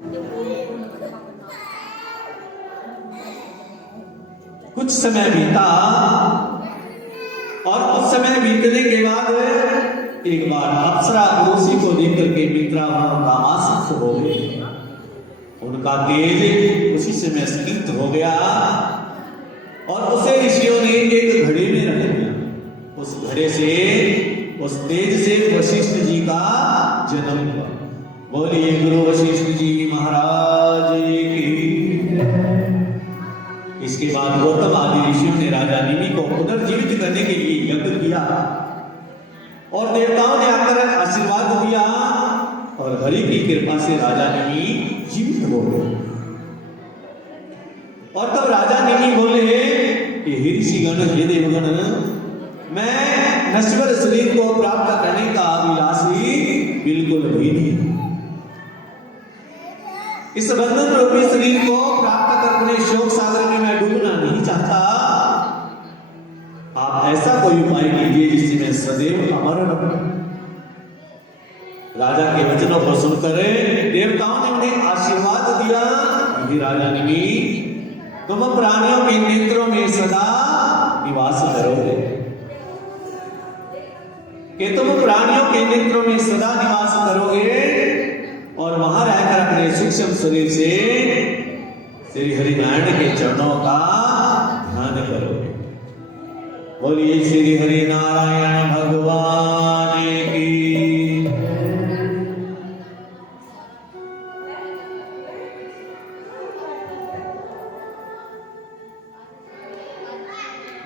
कुछ समय बीता और कुछ समय बीतने के बाद एक बार अप्सरा उर्वशी को देख करके मित्रा कामासक्त हो गए। उनका तेज उसी समय स्खलित हो गया और उसे ऋषियों ने एक घड़े में रख दिया। उस घड़े से, उस तेज से वशिष्ठ जी का जन्म हुआ। बोलिए गुरु वशिष्ठ जी महाराज की। इसके बाद गौतम आदि ऋषियों ने राजा निमि को पुनर्जीवित करने के लिए यज्ञ किया और देवताओं ने आकर आशीर्वाद दिया और हरि की कृपा से राजा निमि जीवित हो गए। और तब राजा निमि बोले कि हे ऋषिगण, हे देवगण, मैं नश्वर शरीर को प्राप्त करने का अभिलाषी बिल्कुल भी नहीं। इस बंधन रूपी शरीर को प्राप्त कर अपने शोक सागर में मैं डूबना नहीं चाहता। आप ऐसा कोई उपाय कीजिए जिससे मैं सदैव अमर रहूं। राजा के वचनों को सुनकर देवताओं ने उन्हें आशीर्वाद दिया कि राजा निमि, तुम प्राणियों के नेत्रों में सदा निवास करोगे, कि तुम प्राणियों के नेत्रों में सदा निवास करोगे और वहां रहकर अपने सूक्ष्म शरीर से श्री हरिनारायण के चरणों का ध्यान करोगे। बोलिए श्री हरिनारायण भगवान की।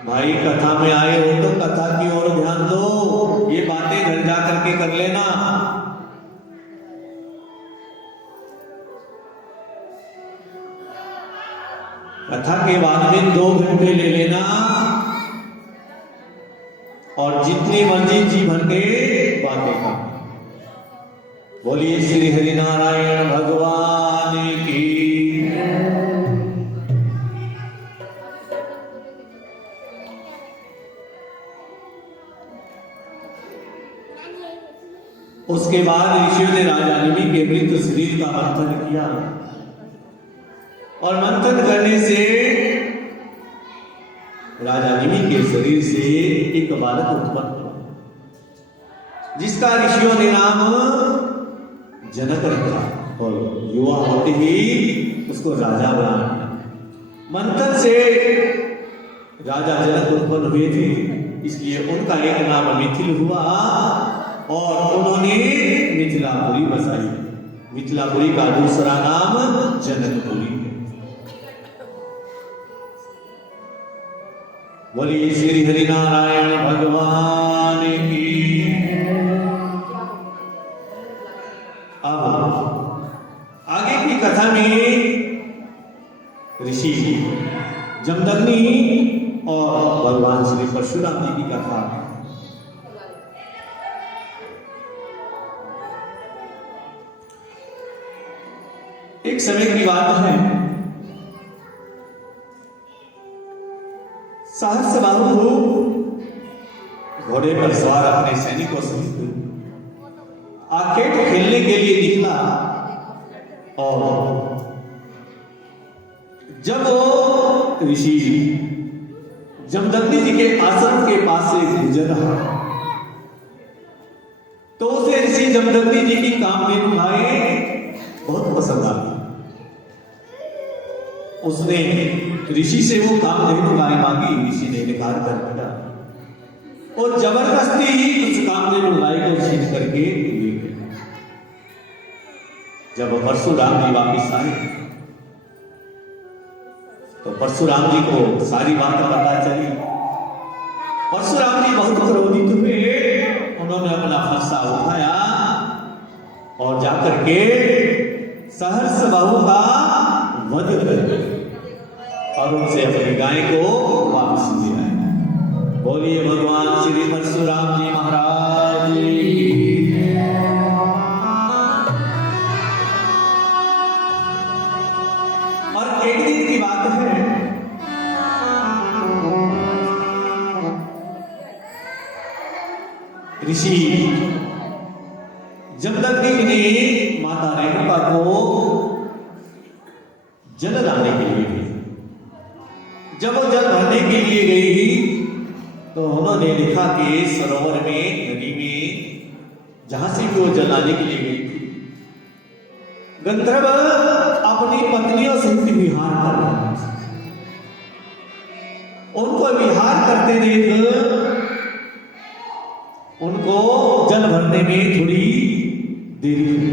भाई कथा में आए हो तो कथा की ओर ध्यान दो, ये बातें घर जा करके कर लेना। कथा के बाद में 2 घंटे ले लेना और जितनी मर्जी जी भर के बातें कर। बोलिए श्री हरिनारायण भगवान की। उसके बाद ऋषियों ने राजा निमि के मृत शरीर का मंथन किया और मंथन करने से राजा निमि के शरीर से एक बालक उत्पन्न हुआ, जिसका ऋषियों ने नाम जनक रखा और युवा होते ही उसको राजा बना दिया। मंथन से राजा जनक उत्पन्न हुए थे, इसलिए उनका एक नाम मिथिल हुआ और उन्होंने मिथिलापुरी बसाई। मिथिलापुरी का दूसरा नाम जनकपुरी। बोलिए श्री हरिनारायण भगवान की। अब आगे की कथा में ऋषि जमदग्नि और भगवान श्री परशुराम जी की कथा है। एक समय की बात है, सहस्रबाहु घोड़े पर सवार अपने सैनिकों सहित आखेट खेलने के लिए निकला और जब वो ऋषि जमदग्नि जी के आश्रम के पास से गुजर रहा तो उसे ऋषि जमदग्नि जी की कामधेनु गाय बहुत पसंद आ गई। उसने ऋषि से वो कामधेनु गाय मांगी। ऋषि ने इनकार कर दिया और जबरदस्ती ही उस कामधेनु गाय को छीन करके ले गए। जब परशुराम जी वापिस आए तो परशुराम जी को सारी बात पता चली। परशुराम जी बहुत क्रोधित हुए। उन्होंने अपना फरसा उठाया और जाकर के सहस्रबाहु का वध कर और उनसे अपनी गाय को वापस ले आए। बोलिए भगवान श्री परशुराम जी महाराज की। और एक दिन की बात है, ऋषि जमदग्नि ने माता रेणुका को जल लाने के लिए गई। जब वो जल भरने के लिए गई तो उन्होंने देखा कि सरोवर में, नदी में, जहां से भी वो जल लाने के लिए गई थी, गंधर्व अपनी पत्नियों सहित विहार कर रहे थे। उनको विहार करते देख उनको जल भरने में थोड़ी देरी हुई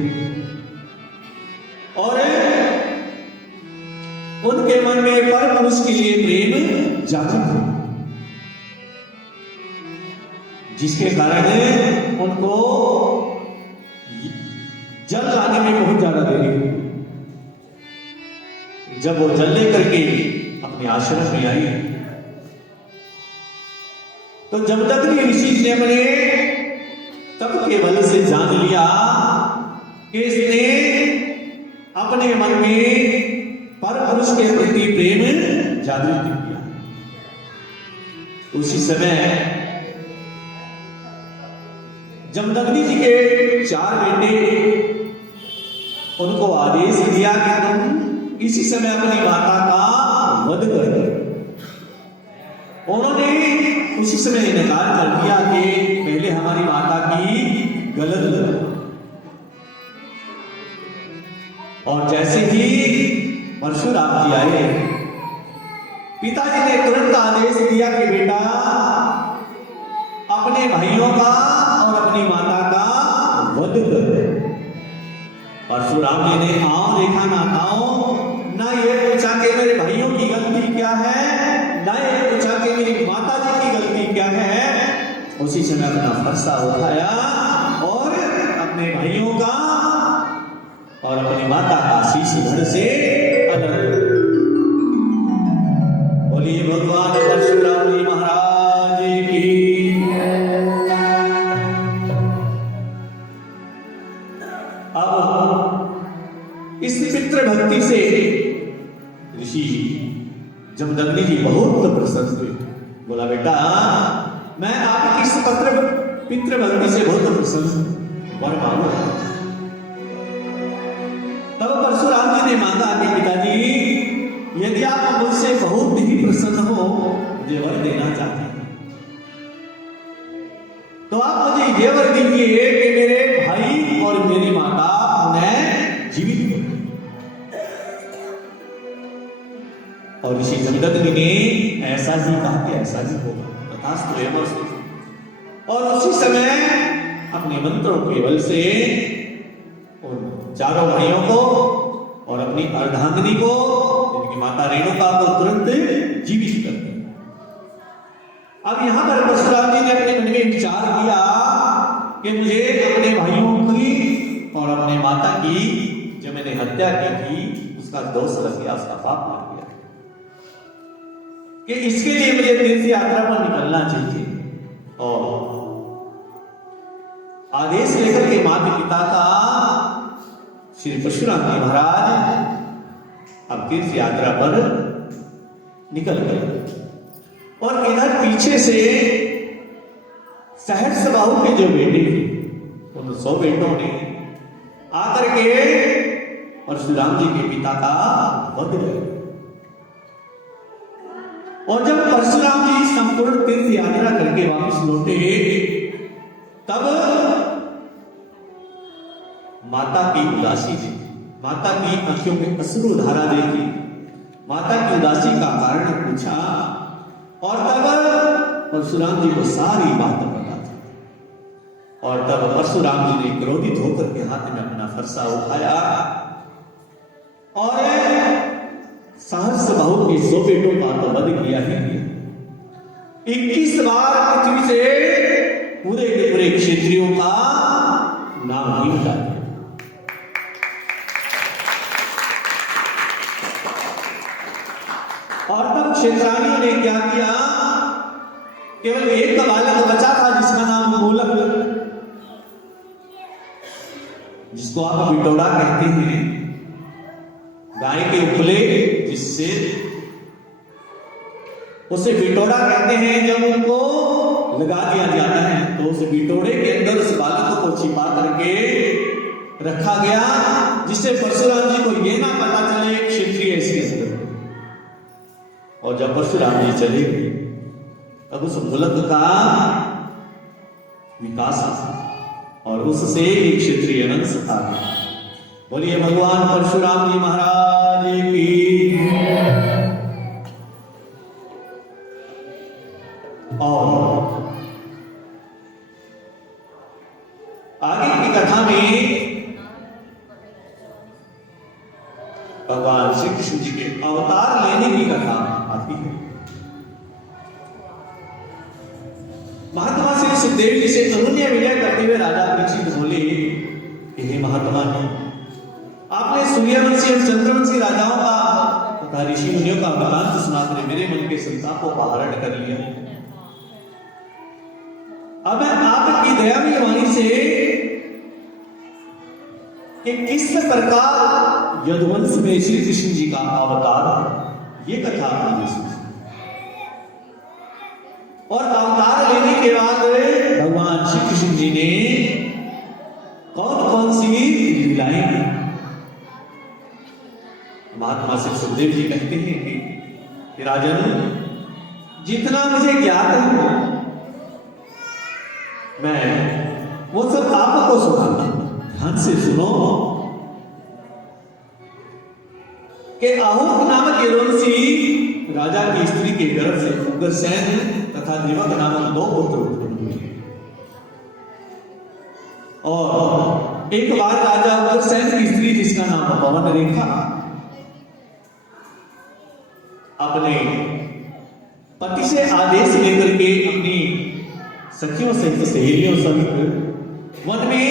और उनके मन में पर पुरुष के लिए प्रेम जागृत हुआ, जिसके कारण उनको जल लाने में बहुत ज्यादा देरी हुई। जब वो जल लेकर के अपने आश्रम में आई तो जमदग्नि ऋषि ने अपने तप के बल से जान लिया कि इसने अपने मन में पर पुरुष के प्रति प्रेम जागृत किया। उसी समय जमदग्नि जी के 4 बेटे उनको आदेश दिया कि तुम इसी समय अपनी माता का वध कर दो। उन्होंने उसी समय इनकार कर दिया कि पहले हमारी माता की गलत लगा। और जैसे ही परशुराम जी आए, पिताजी ने तुरंत आदेश दिया कि बेटा अपने भाइयों का और अपनी माता का वध कर। परशुराम जी ने आंव देखा ना ताओ, ना ये पूछा कि मेरे भाइयों की गलती क्या है, ना ये पूछा कि मेरी माता जी की गलती क्या है। उसी समय अपना फरसा उठाया और अपने भाइयों का और अपनी माता का शीश धड़ से अलग। बोलिए भगवान परशुराम जी महाराज की। अब इस पितृ भक्ति से ऋषि जमदग्नि जी बहुत प्रसन्न हुए। बोला बेटा मैं आपकी इस पितृ भक्ति से बहुत प्रसन्न हूं, वर मांगो। तब परशुराम जी ने मांगा कि पिताजी यदि आप मुझसे बहुत ही प्रसन्न हो, मुझे वर देना चाहते हैं तो आप मुझे ये वर दीजिए कि मेरे भाई और मेरी माता उन्हें जीवित हो। और ऋषि जमदग्नि ने ऐसा ही कहा कि ऐसा ही होगा, तथास्तु एवं। और उसी समय अपने मंत्रों के बल से उन चारों भाइयों को और अपनी अर्धांगिनी को, जिनकी माता रेणुका को तुरंत जीवित कर दिया। अब यहां पर परशुराम जी ने अपने मन में विचार किया कि मुझे अपने भाइयों की और अपने माता की जो मैंने हत्या की थी उसका दोष लग गया, उसका पाप लग गया, कि इसके लिए मुझे तीर्थ यात्रा पर निकलना चाहिए। और आदेश लेकर के माता पिता का श्री परशुराम जी महाराज अब तीर्थ यात्रा पर निकल गए। और इधर पीछे से सहस्रबाहु के जो बेटे थे उन 100 बेटों ने आकर के परशुराम जी के पिता का वध किया। और जब परशुराम जी संपूर्ण तीर्थ यात्रा करके वापस लौटे तब माता की उदासी देखी, माता की आंखों में अश्रु धारा देखी, माता की उदासी का कारण पूछा। और तब परशुराम जी को सारी बात पता थी। और तब परशुराम जी ने क्रोधित होकर के हाथ में अपना फरसा उठाया और सहस्रबाहु के 100 बेटों का तो वध किया ही किया। 21 बार पृथ्वी से पूरे के पूरे क्षत्रियों का नाम ही मिटा दिया। और तब क्षेत्रानियों ने क्या किया, केवल एक बालक बचा था जिसका नाम मूलक, जिसको आप बिटोड़ा कहते हैं, गाय के उपले जिससे उसे बिटोड़ा कहते हैं। जब उनको लगा दिया जाता है तो उस बिटोड़े के अंदर उस बालक को छिपा करके रखा गया, जिससे परशुराम जी को यह ना पता चले क्षत्रिय इसके जब परशुराम जी चले गए तब उस मुल्क का विकास और उससे एक क्षत्रिय वंश आ गया। बोलिए भगवान परशुराम जी महाराज की। और आगे की कथा में भगवान श्री कृष्ण जी के अवतार लेने की कथा आती है। महात्मा श्री सुखदेव जी से अनन्य विजय करते हुए राजा परीक्षित बोले कि हे महात्मा जी, आपने सूर्यवंशी और चंद्रवंशी राजाओं का तथा ऋषि मुनियों का वृतांत सुनाकर मेरे मन के संताप को अपहरण कर लिया। अब मैं आपकी दयामयी वाणी से कि किस प्रकार यदुवंश में श्री कृष्ण जी का अवतार है, ये कथा आपने सुनी। और अवतार लेने के बाद भगवान श्री कृष्ण जी ने कौन कौन सी लीलाएं की। महात्मा श्री सुखदेव जी कहते हैं कि राजन, जितना मुझे ज्ञात है मैं वो सब आपको सुनाता हूं। ध्यान से सुनो कि अहुक नामक यदुवंशी राजा की स्त्री के गर्भ से उग्रसेन तथा दिवक नामक 2 पुत्र उत्पन्न हुए। और एक बार राजा उग्रसेन की स्त्री, जिसका नाम पवन रेखा, अपने पति से आदेश लेकर के अपनी सखियों सहित सहेलियों सहित वन में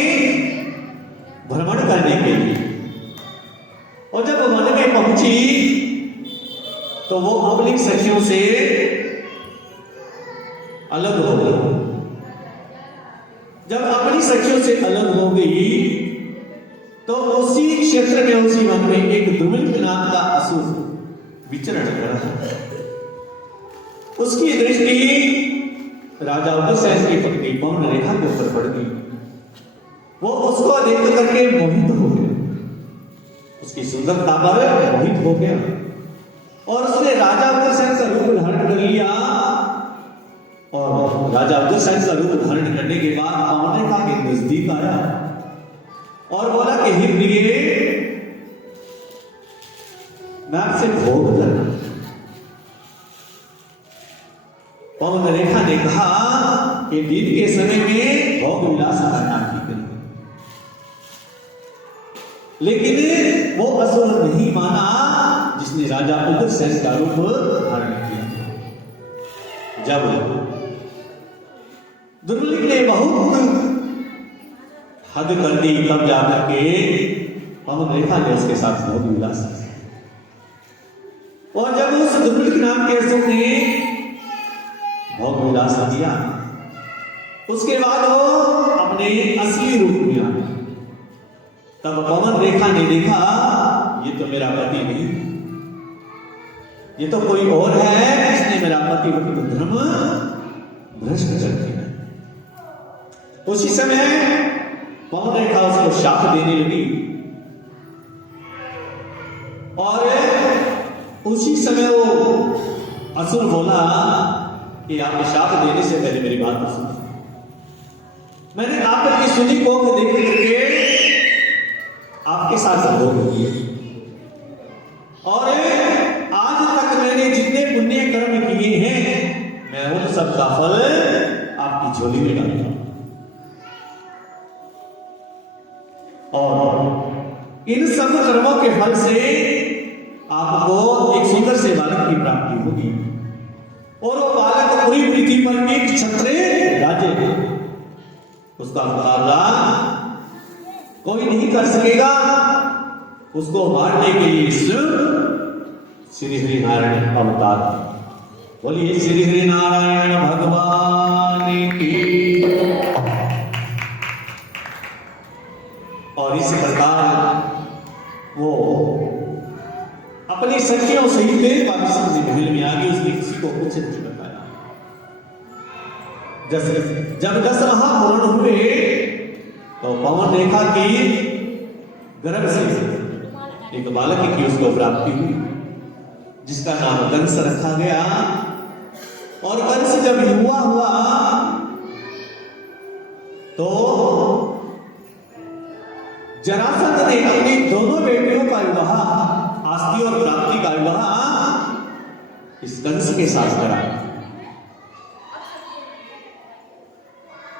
भ्रमण करने के लिए, और जब वन में पहुंची तो वो अपनी सखियों से अलग हो गई। जब अपनी सखियों से अलग हो गई तो उसी क्षेत्र में, उसी वन में एक द्रुमिल नाम का असुर विचरण कर रहा है। उसकी दृष्टि राजा उग्रसेन की पत्नी पवन रेखा के ऊपर पड़ गई। वो उसको देख करके मोहित हो गया, उसकी सुंदरता पर मोहित हो गया और उसने राजा उग्रसेन का रूप धारण कर लिया। और राजा उग्रसेन का रूप धारण करने के बाद पवन रेखा के नजदीक आया और बोला कि हे प्रिय, मैं आपसे भोग करना। पवन रेखा ने कहा कि दिन के समय में भोग विलास करना ठीक नहीं, लेकिन वो असुर नहीं माना जिसने राजा उग्रसेन का रूप धारण किया। जब दुर्लिक ने बहुत हद कर दी तब जाकर के पवन रेखा ने उसके साथ भोग विलास किया। और जब उस दुर्लिक नाम के असुर ने भोग विलास किया, उसके बाद वो अपने असली रूप में आ गया। तब पवन रेखा ने देखा ये तो मेरा पति नहीं, ये तो कोई और है, इसने मेरा पति धर्म भ्रष्ट कर दिया। उसी समय पवन रेखा उसको शाप देने लगी और उसी समय वो असुर बोला कि आप शाप देने से पहले मेरी बात तो सुनिए। मैंने आपकी सुनी को देख करके आपके साथ संभोग किए और आज तक मैंने जितने पुण्य कर्म किए हैं मैं उन सब का फल आपकी झोली में डालता हूं। और इन सब कर्मों के फल से आपको एक सुंदर से बालक की प्राप्ति होगी और वो बालक पूरी पृथ्वी पर एक क्षत्रिय राज्य है, उसका मुकाबला कोई नहीं कर सकेगा। उसको मारने के लिए श्री हरि नारायण अवतार। बोलिए श्री हरि नारायण भगवान की। और इस प्रकार वो अपनी सखियों सहित वापस महल में आ गई। उसने किसी को कुछ नहीं बताया। जब 10 माह पूर्ण हुए तो पवन रेखा की गर्भ से एक बालक की उसको प्राप्ति हुई। जिसका नाम कंस रखा गया। और कंस जब युवा हुआ तो जरासंध ने अपनी दोनों बेटियों का विवाह, आस्ती और प्राप्ति का विवाह इस कंस के साथ करा।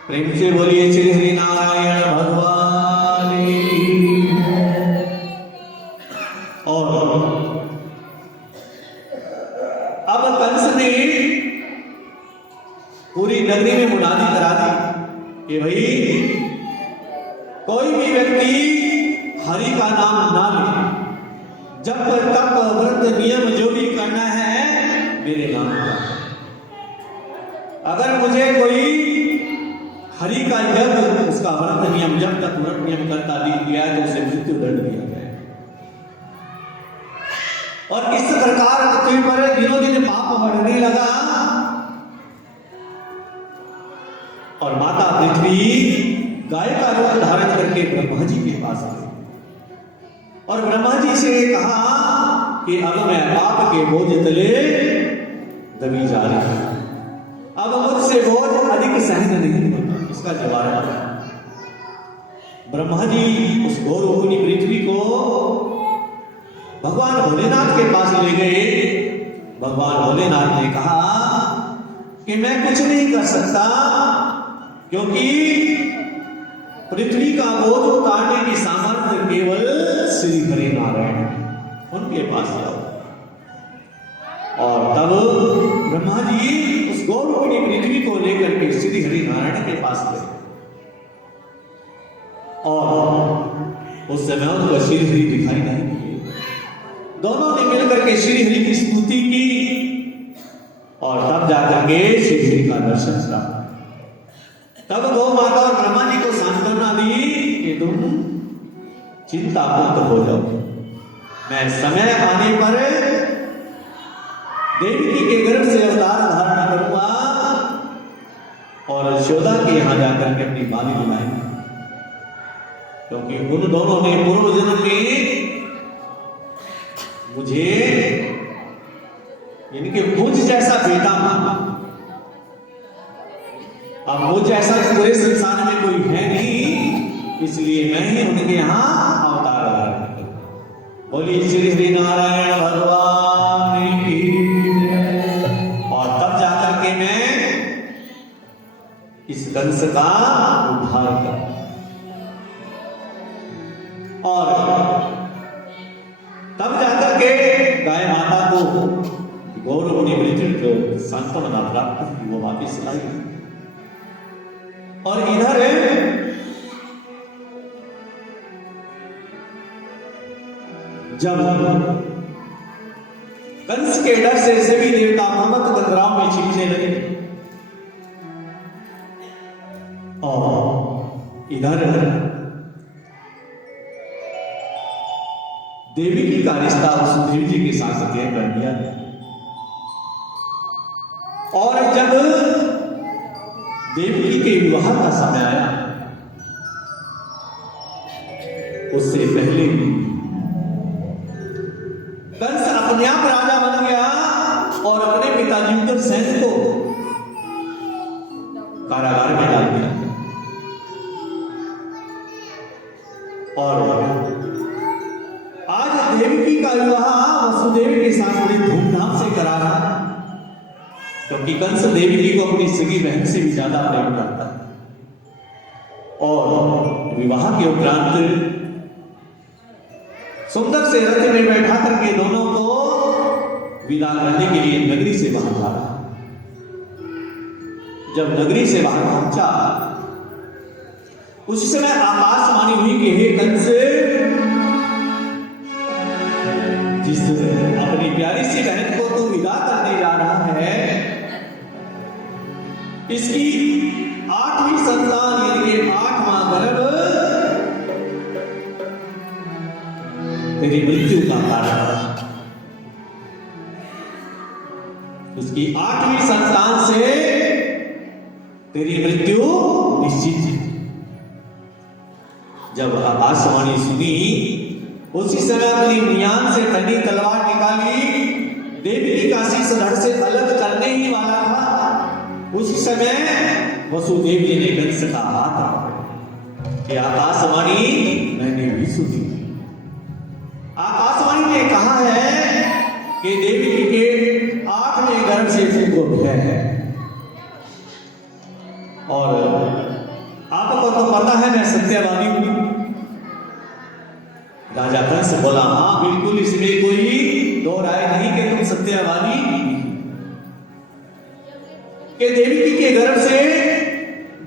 प्रेम से बोलिए श्री हरि नारायण भगवान की। और अब कंस ने पूरी नगरी में मुनादी करा दी कि भाई कोई भी व्यक्ति हरि का नाम ना ले, जब तक व्रत नियम जो भी करना है मेरे नाम का। अगर मुझे कोई हरि का जब उसका व्रत नियम जब तक व्रत नियम करता दिख गया तो उसे मृत्यु दंड दिया गया। और इस प्रकार पृथ्वी पर दिनों दिन पाप बढ़ने लगा और माता पृथ्वी गाय का रूप धारण करके ब्रह्मा जी के पास आई और ब्रह्मा जी से कहा कि अब मैं पाप के बोझ तले दबी जा रही हूं, अब मुझसे बोझ अधिक सहन नहीं होता। इसका जवाब ब्रह्मा जी उस गौरवनी पृथ्वी को भगवान भोलेनाथ के पास ले गए। भगवान भोलेनाथ ने कहा कि मैं कुछ नहीं कर सकता, क्योंकि पृथ्वी का बोझ उतारने की सामर्थ्य केवल श्री हरि नारायण उनके पास जाओ। और तब ब्रह्मा जी उस गौरवनी पृथ्वी को लेकर के श्री हरि नारायण के पास गए और उस समय उनको श्री हरि दिखाई नहीं दिए। दोनों ने मिलकर के श्री हरि की स्तुति की और तब जाकर के श्री हरि का दर्शन प्राप्त। तब गौ माता और ब्रह्मा जी को सांत्वना दी कि तुम चिंता मुक्त हो जाओ, मैं समय आने पर देवी के गर्भ से अवतार धारण करूंगा और यशोदा के यहां जाकर के अपनी बाली बुलाएंगे, क्योंकि उन दोनों ने पूर्व जन्म में मुझे इनके मुझ जैसा बेटा माना। अब मुझ जैसा पूरे संसार में कोई है नहीं, इसलिए मैं ही उनके यहां अवतार धारण करूंगा। बोलिए श्री हरि नारायण भगवान की। और तब जाकर के मैं इस कंस का उद्धार कर और तब जाकर के गाय माता को गौरवनी पृथ्वी को सांत्वना प्राप्त हुई, वो वापिस आई। और इधर जब कंस के डर से सभी देवता पर्वत गंधराव में छिपने लगे और इधर देवी का रिश्ता वसुदेव जी के साथ तय कर दिया। और जब देवकी के विवाह का समय आया, उससे पहले कंस अपने आप राजा बन गया और अपने पिताजी उग्रसेन को कारागार में डाल दिया। और आज देवकी का विवाह वसुदेव के साथ बड़ी धूमधाम से करा रहा, क्योंकि कंस देवकी को अपनी सगी बहन से भी ज्यादा प्रेम करता है। और विवाह के उपरांत सुंदर से रथ में बैठा करके दोनों को विदा करने के लिए नगरी से बाहर भागा। जब नगरी से बाहर पहुंचा, उसी समय आकाशवाणी हुई कि हे कंस, जिस अपनी प्यारी सी बहन को तू विदा करने जा रहा है, इसकी 8वीं संतान यानी कि 8वां गर्भ तेरी मृत्यु का कारण। उसकी 8वीं संतान से तेरी मृत्यु निश्चित है। जब आकाशवाणी सुनी, उसी समय अपनी म्यान से तनी तलवार निकाली देवकी का शीश धड़ से अलग करने ही वाला था, उसी समय वसुदेव जी ने कंस का हाथ पकड़ा कि आकाशवाणी मैंने भी सुनी। आकाशवाणी ने कहा है कि देवकी के 8वें गर्भ से तुमको भय है, और आपको तो पता है मैं सत्यवादी हूं। राजा कंस बोला, हाँ बिल्कुल, इसमें कोई दो राय नहीं कि तुम सत्यवादी। कि देवकी के गर्भ से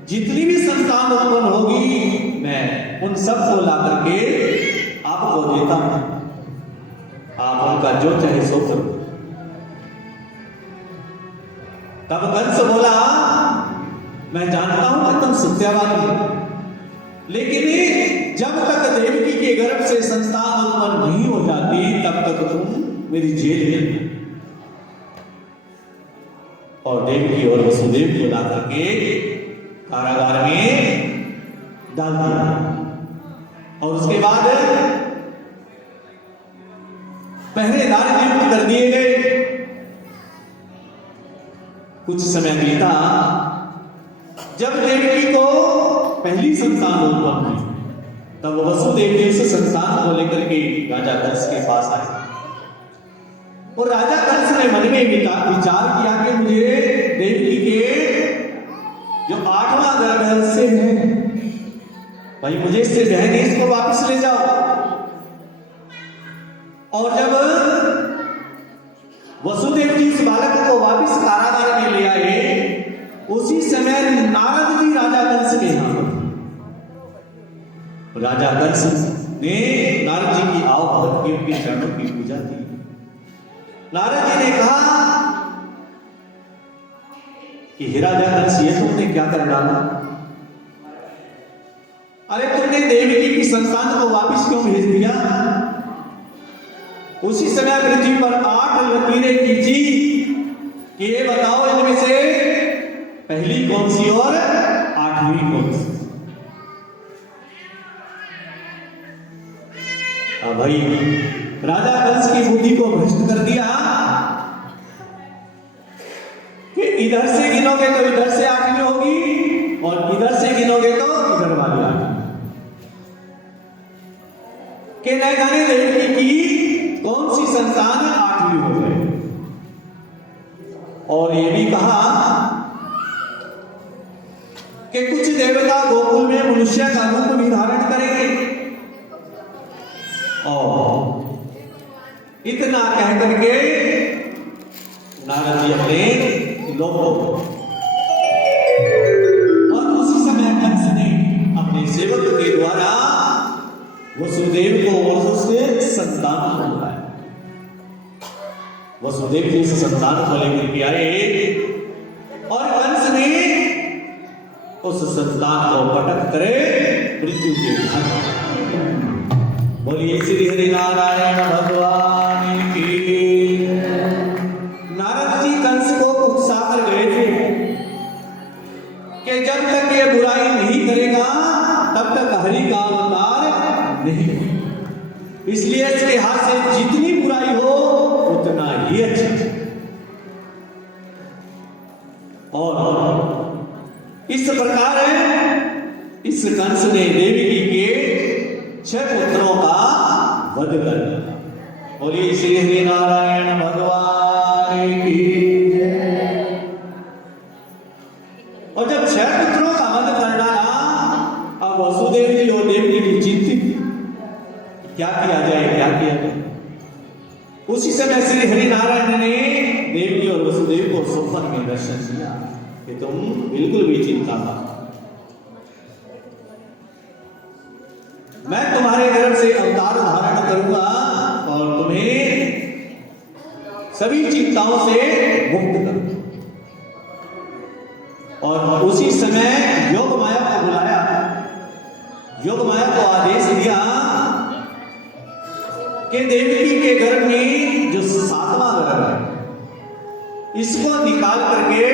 जितनी भी संतान उत्पन्न होगी मैं उन सबको ला करके आपको देता हूं, आप उनका जो चाहे सो करो। तब कंस बोला, मैं जानता हूं कि तुम सत्यवादी हो, लेकिन जब तक देवकी के गर्भ से संतान उत्पन्न नहीं हो जाती तब तक तुम मेरी जेल में। और देवकी और वसुदेव को ला करके कारागार में डाल दिया, और उसके बाद पहरेदार नियुक्त कर दिए गए। कुछ समय बीता, जब देवकी को पहली संतान उत्पन्न हुई तब वसुदेव जी उस संतान को लेकर के राजा कंस के पास आए, और राजा कंस ने मन में विचार किया कि मुझे देवकी के जो 8वां गर्भ है उससे है भाई, मुझे इससे बहन इसको वापस ले जाओ। और जब वसुदेव जी इस बालक को वापस कारागार में ले आए, उसी समय नारद जी राजा कंस के यहां, राजा कंस ने नारद जी की आओ भगत की उनके चरणों की पूजा की। नारद जी ने कहा कि हे राजा कंस, ये तुमने क्या कर डाला? अरे तुमने देवकी की संतान को वापस क्यों भेज दिया? उसी समय पृथ्वी पर 8 लकीरें खींची कि ये बताओ इनमें से पहली कौन सी और 8वीं कौन सी? भाई राजा कंस की बुद्धि को भ्रष्ट कर दिया कि इधर से गिनोगे तो इधर से 8वीं होगी, और इधर से गिनोगे तो इधर वाली 8वीं। कि न जाने देवकी की कौन सी संतान 8वीं हो गए। और ये भी कहा कि कुछ देवता गोकुल में मनुष्य का रूप भी धारण करेंगे, और इतना कह करके नारद जी अपने लोगों, और उसी समय कंस ने अपने सेवक के द्वारा वसुदेव को वर्षों से संतान को बुलाया। वसुदेव जी से संतान को लेकर के आए, और कंस ने उस संतान को पटक करे मृत्यु के घर। बोलिए श्री हरि नारायण भगवान की। नारद जी कंस को उकसा कर गए थे कि जब तक ये बुराई नहीं करेगा तब तक हरि का अवतार नहीं, इसलिए इसके हाथ से जितनी बुराई हो उतना ही अच्छा। और इस प्रकार इस कंस ने देवकी के 6 पुत्रों का वध कर दिया। बोलिए श्री हरि नारायण भगवान की जय। और जब 6 पुत्रों का वध कर डाला, अब वसुदेव जी और देवकी जी चिंतित, क्या किया जाए, क्या किया जाए। उसी समय श्री हरि नारायण ने देवकी और वसुदेव को स्वप्न में दर्शन दिया कि तुम बिल्कुल भी चिंता मत, मैं तुम्हारे गर्भ से अवतार धारण करूंगा और तुम्हें सभी चिंताओं से मुक्त करूंगा। और उसी समय योग माया को बुलाया, योग माया को आदेश दिया कि देवकी के गर्भ में जो 7वां गर्भ है, इसको निकाल करके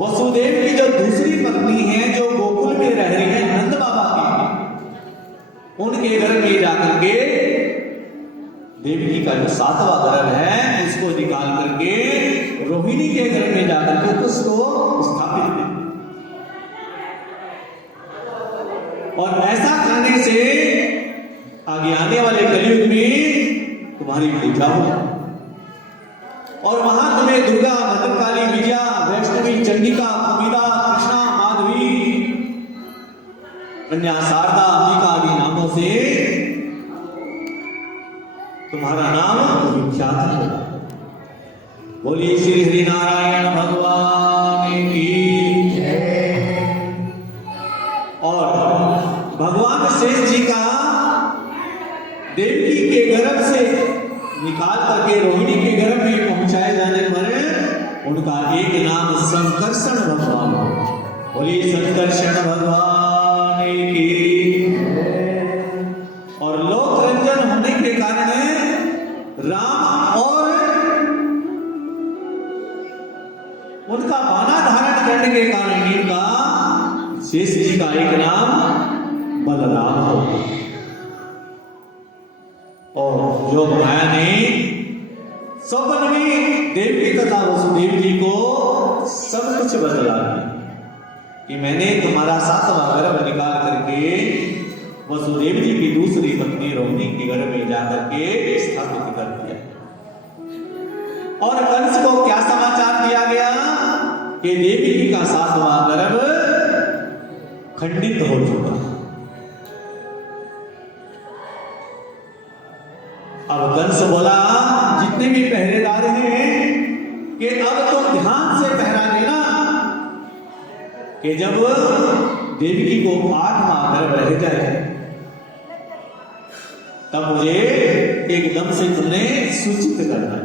वसुदेव की जो दूसरी पत्नी है, जो गोकुल में रह रही है, नंद बाबा की, उनके घर में जाकर के देवकी का जो 7वां गर्भ है उसको निकाल करके रोहिणी के घर में जाकर के उसको स्थापित किया। और ऐसा करने से आगे आने वाले कलयुग में तुम्हारी पूजा हो और वहां तुम्हें दुर्गा, भद्रकाली, विजया, वैष्णवी, चंडिका, कुमिदा, कृष्णा, माधवी, कन्या, शारदा, अंबिका आदि नामों से तुम्हारा नाम विख्यात होगा। बोलिए श्री हरि नारायण भगवान की जय। और भगवान शेष जी का देवकी के गर्भ से निकाल करके रोहिणी के गर्भ में पहुंचाए जाने पर उनका एक नाम संकर्षण भगवान। बोलिए संकर्षण भगवान की। और लोक रंजन होने के कारण राम और उनका बाना धारण करने के कारण इनका शेष जी का एक नाम बलराम हो। और योग माया ने स्वप्न में देवकी तथा वसुदेव जी को सब कुछ बतला दिया कि मैंने तुम्हारा 7वां गर्भ निकाल करके वसुदेव जी की दूसरी पत्नी रोहिणी के गर्भ में जाकर के स्थापित कर दिया। और कंस को क्या समाचार दिया गया कि देवकी का 7वां गर्भ खंडित हो चुका। अब कंस बोला जितने भी पहरेदार हैं कि अब तो ध्यान से पहरा देना कि जब देवकी को 8वां गर्भ रह जाए तब मुझे एकदम से तुमने सूचित करना है।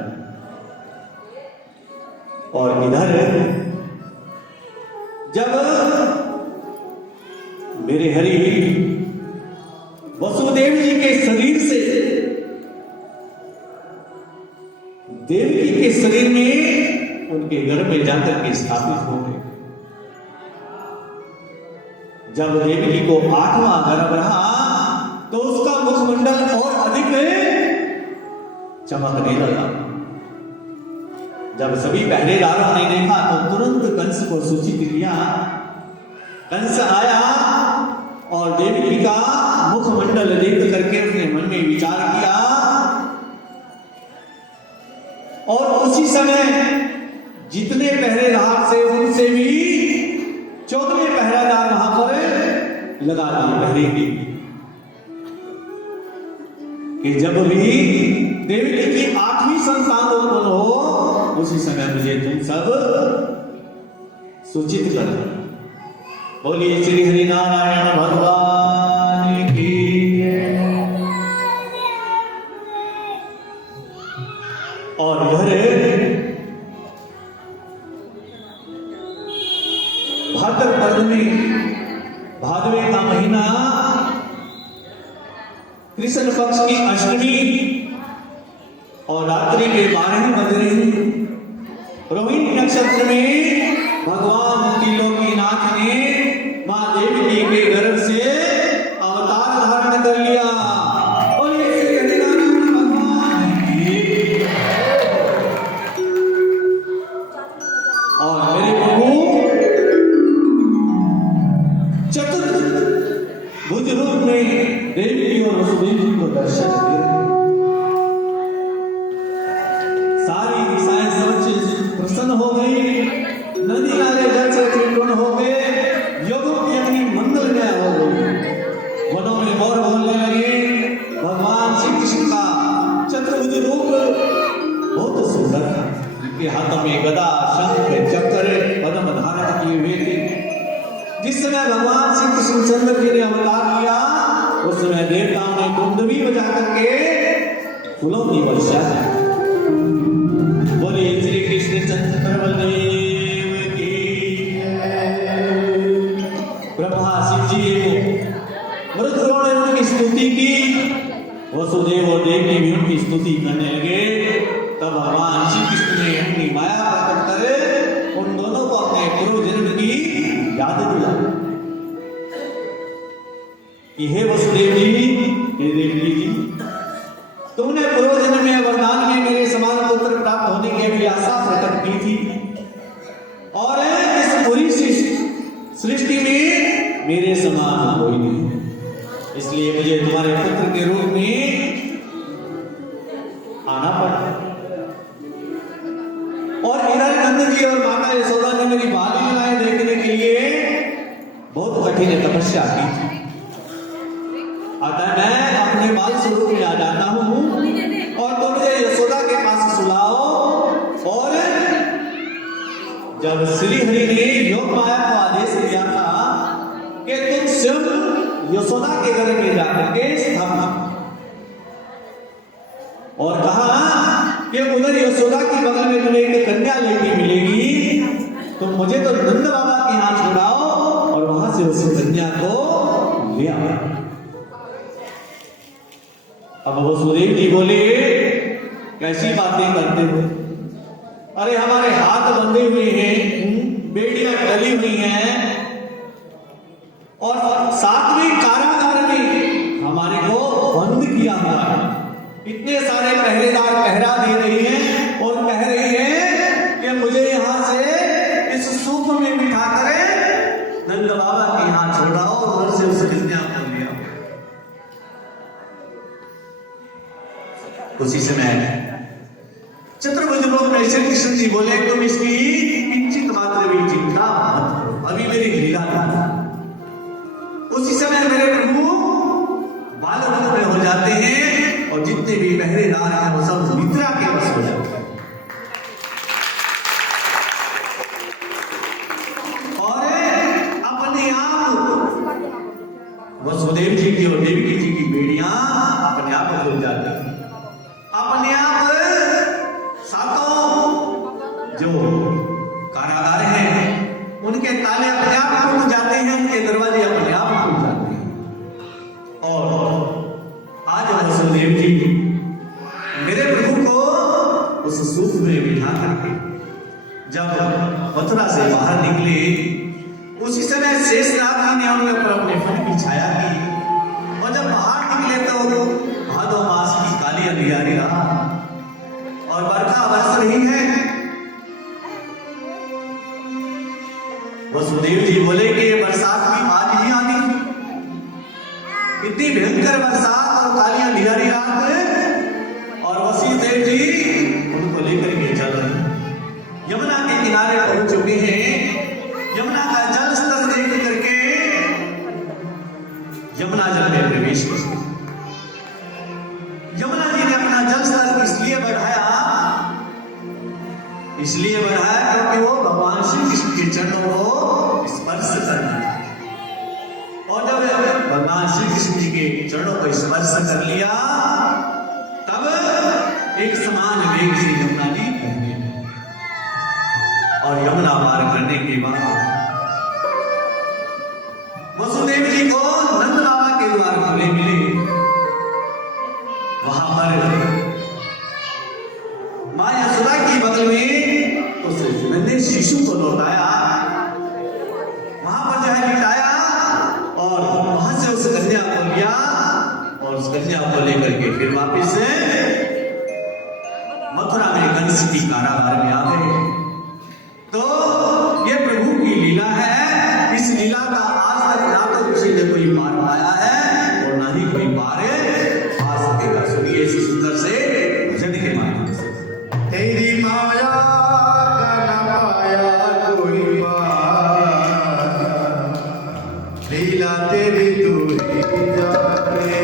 और इधर जब मेरे हरि वसुदेव जी के शरीर से देवकी के शरीर में उनके गर्भ में जाकर के स्थापित हो गए। जब देवकी को 8वां गर्भ रहा तो उसका मुखमंडल और अधिक चमकने लगा। जब सभी पहरेदारों ने देखा तो तुरंत कंस को सूचित किया। कंस आया और देवकी का मुखमंडल देख करके उसने मन में विचार किया और उसी समय जितने पहरेदार से उनसे भी 14वें पहरेदार वहां पर लगा दिए पहरे की कि जब भी देवकी की 8वीं संतान उत्पन्न हो उसी समय मुझे तुम सब सूचित कर। बोलिए श्री हरि नारायण भगवान की। और इधर भाद्रपद में भादवे का महीना कृष्ण पक्ष की अष्टमी और रात्रि के 12 बज रहे हैं। रोहिणी नक्षत्र में भगवान त्रिलोकीनाथ ने मां देवकी के गर्भ से अवतार धारण कर लिया। और मेरे प्रभु चतुर्भुज रूप में देवी और वसुदेव जी को दर्शन दिए। सारी दिशाएं सब प्रसन्न हो गई। नदी नाले जल से पूर्ण हो गए। योगों की अपनी मंगलमय हो गई। वनों में मोर बोलने लगे। भगवान श्री कृष्ण का चतुर्भुज रूप बहुत सुंदर था। उनके हाथों में गदा, शंख, चक्र, पद्म धारण किए हुए थे। जिस समय भगवान श्री कृष्णचंद्र जी ने अवतार लिया उस समय देवताओं ने कुंडवी बजा करके फूलों की वर्षा की। बोलिए श्री कृष्ण चंद्र बलदेव की। ब्रह्मा शिव जी मरुद्गण ने उनकी स्तुति की। वसुदेव और देवकी भी उनकी स्तुति करने लगे। तब भगवान श्री कृष्ण ने अपनी माया प्रकट कर उन दोनों को अपने पूर्व जन्म की याद दिला कि हे वसुदेव जी, हे देवकी जी, तुमने पूर्व की थी और इस पूरी सृष्टि में मेरे समान कोई नहीं, इसलिए मुझे तुम्हारे पुत्र के रूप में आना पड़ा। और इधर नंद जी और माता यशोदा ने मेरी बाल लीलाएं देखने के लिए बहुत कठिन तपस्या की थी। अतः मैं अपने बाल स्वरूप में आ जाता हूं और तुम मुझे यशोदा के पास सुलाओ। और जब श्री हरि ने योग माया को आदेश दिया था कि तुम स्वयं यशोदा के घर में जाकर के स्थापना, और कहा कि उधर यशोदा की बगल में तुम्हें एक कन्या लड़की मिलेगी, तुम मुझे तो नंद बाबा के यहाँ छुड़ाओ और वहां से उस कन्या को ले आओ। अब वसुदेव जी बोले, कैसी बातें करते हो? अरे हमारे हाथ बंधे हुए हैं, बेड़ियां डली हुई हैं और 7वें कारागार में हमारे को बंद किया हुआ है। इतने सारे पहरेदार पहरा दे रही हैं और कह रही है कि मुझे यहां से इस सूप में बिठा कर नंद बाबा के यहाँ छोड़ाओ और उधर से उस कन्या को ले आओ। उसी समय चतुर्भुज लोक में श्री कृष्ण जी बोले, तुम इसकी किंचित मात्र भी चिंता मत करो, अभी मेरी लीला नहीं। उसी समय मेरे प्रभु बालक में हो जाते हैं और जितने भी पहरेदार हैं वो सब मित्रा के वश हो जाते हैं। और अपने आप वसुदेव जी की और देवकी जी की बेड़ियां अपने आप खुल जाती हैं। अपने आप सातों जो कारागार हैं उनके ताले अपने आप खुल जाते हैं, उनके दरवाजे अपने आप खुल जाते हैं। और आज वसुदेव जी मेरे प्रभु को उस सूप में बिठा करके जब मथुरा से बाहर निकले, उसी समय शेषनाग जी ने उनके ऊपर अपने फन की छाया की और जब बाहर निकले तो भादो मास की काली अंधियारी रहा और बरखा बरस रही है। वसुदेव जी बोले कि बरसात की आज ही आनी, इतनी भयंकर बरसात और काली अंधियारी रात, और वसुदेव जी उनको लेकर के चल रहे यमुना के किनारे पहुंच चुके हैं। यमुना का जल स्तर देख करके यमुना जल में प्रवेश किया। यमुना जी ने अपना जल स्तर इसलिए बढ़ाया क्योंकि वो भगवान श्री कृष्ण के चरणों को स्पर्श करना था। और जब भगवान श्री कृष्ण जी के चरणों को स्पर्श कर लिया तब एक समान वेग से यमुना जी बहने और यमुना पार करने के बाद वसुदेव जी को नंद बाबा के द्वार खुले मिले। वहां पर मां यशोदा की बगल में उस नन्हे शिशु को लौटाया, वहां पर जो है बिठाया और वहां से उस कन्या को लिया और उस कन्या को लेकर के फिर वापिस मथुरा में कंस की कारागार में आ गए। तो ये प्रभु की लीला है। इस लीला का आज तक ना तो किसी ने कोई पार पाया है और ना ही कोई पार पा सकेगा। सुनिए इस सुंदर से भजन के माध्यम से। तेरी माया का न पाया कोई पार, लीला तेरी तू ही जाने।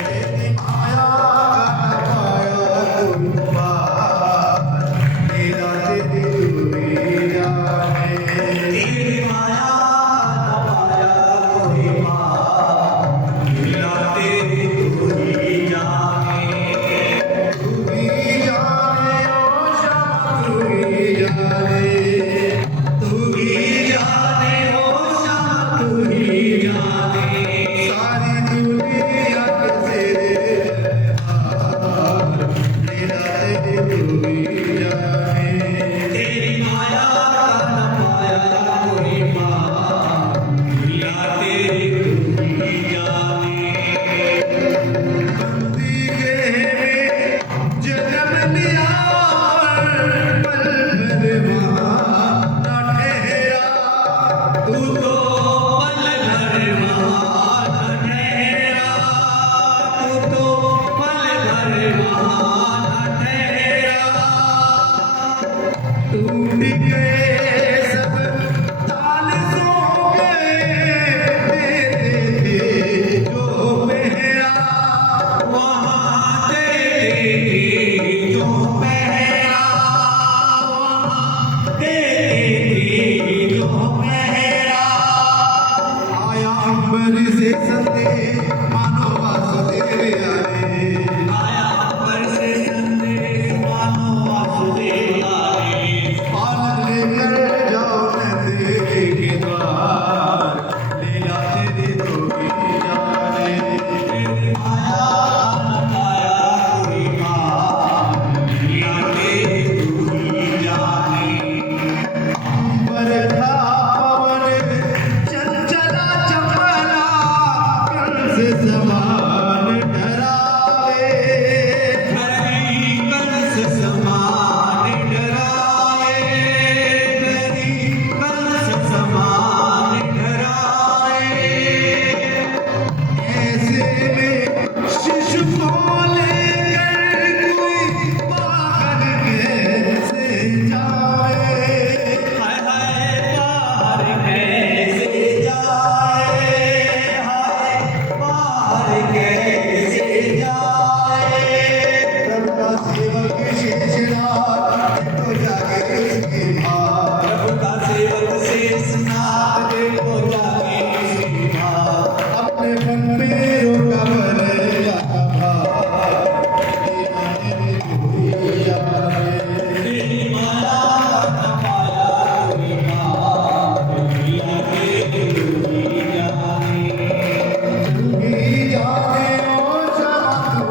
तेरी माया का न पाया कोई पार, लीला सेवक शेषनाग तो जागे उसकी भाग प्रभु का सेवक शेषनाग देखो जागे उसकी भाग अपने मन में रोका भरे जाता भाग तेरी माला न पाया कोई भाग मिला के दूरी जाने जाने ओ श्यामा तू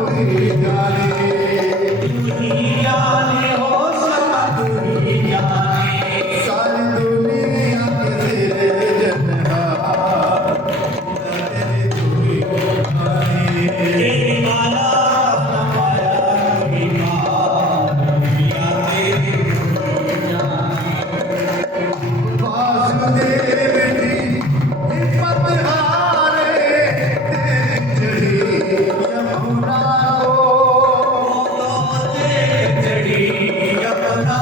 जाने दूरी जाने हो समा दूरी जाने सारी दुनिया के तेरे जनहार तेरी दूरी जाने तेरी माला न पाया कोई भाग मिला के दूरी जाने वासुदेव जी हिम्मत हारे तेरी चढ़ी यमुना को चढ़ी यमुना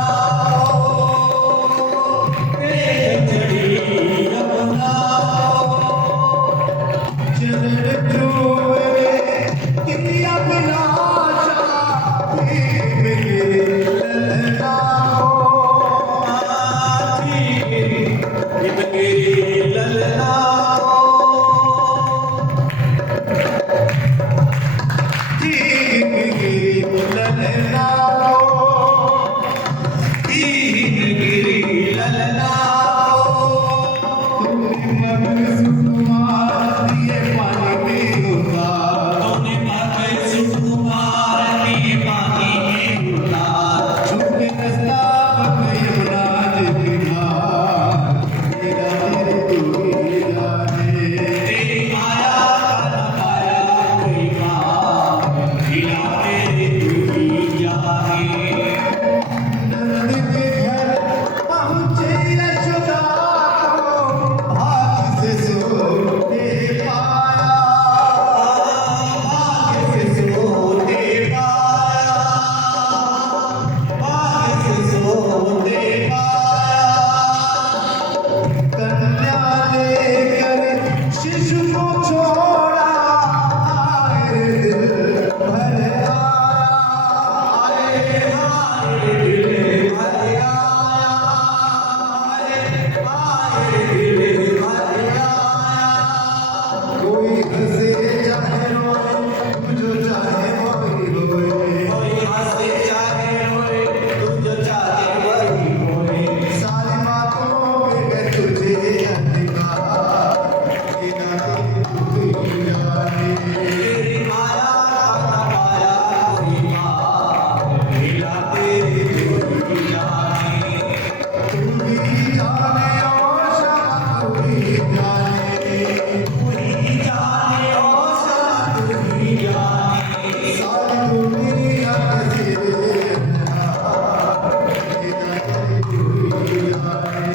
चढ़ी यमुना चरण छुए किया विनाशा मेरे ललना शिशु को छोड़ा दिल भर कोई हंसे चाहे रोए जो चाहे वही होए सारी बातों में है तुझे अधिकार बिना तेरी तू जाने तू ही जाने और शाम तू ही जाने सारी दुनिया के तेरे हाथ बिना तेरी तू ही जाने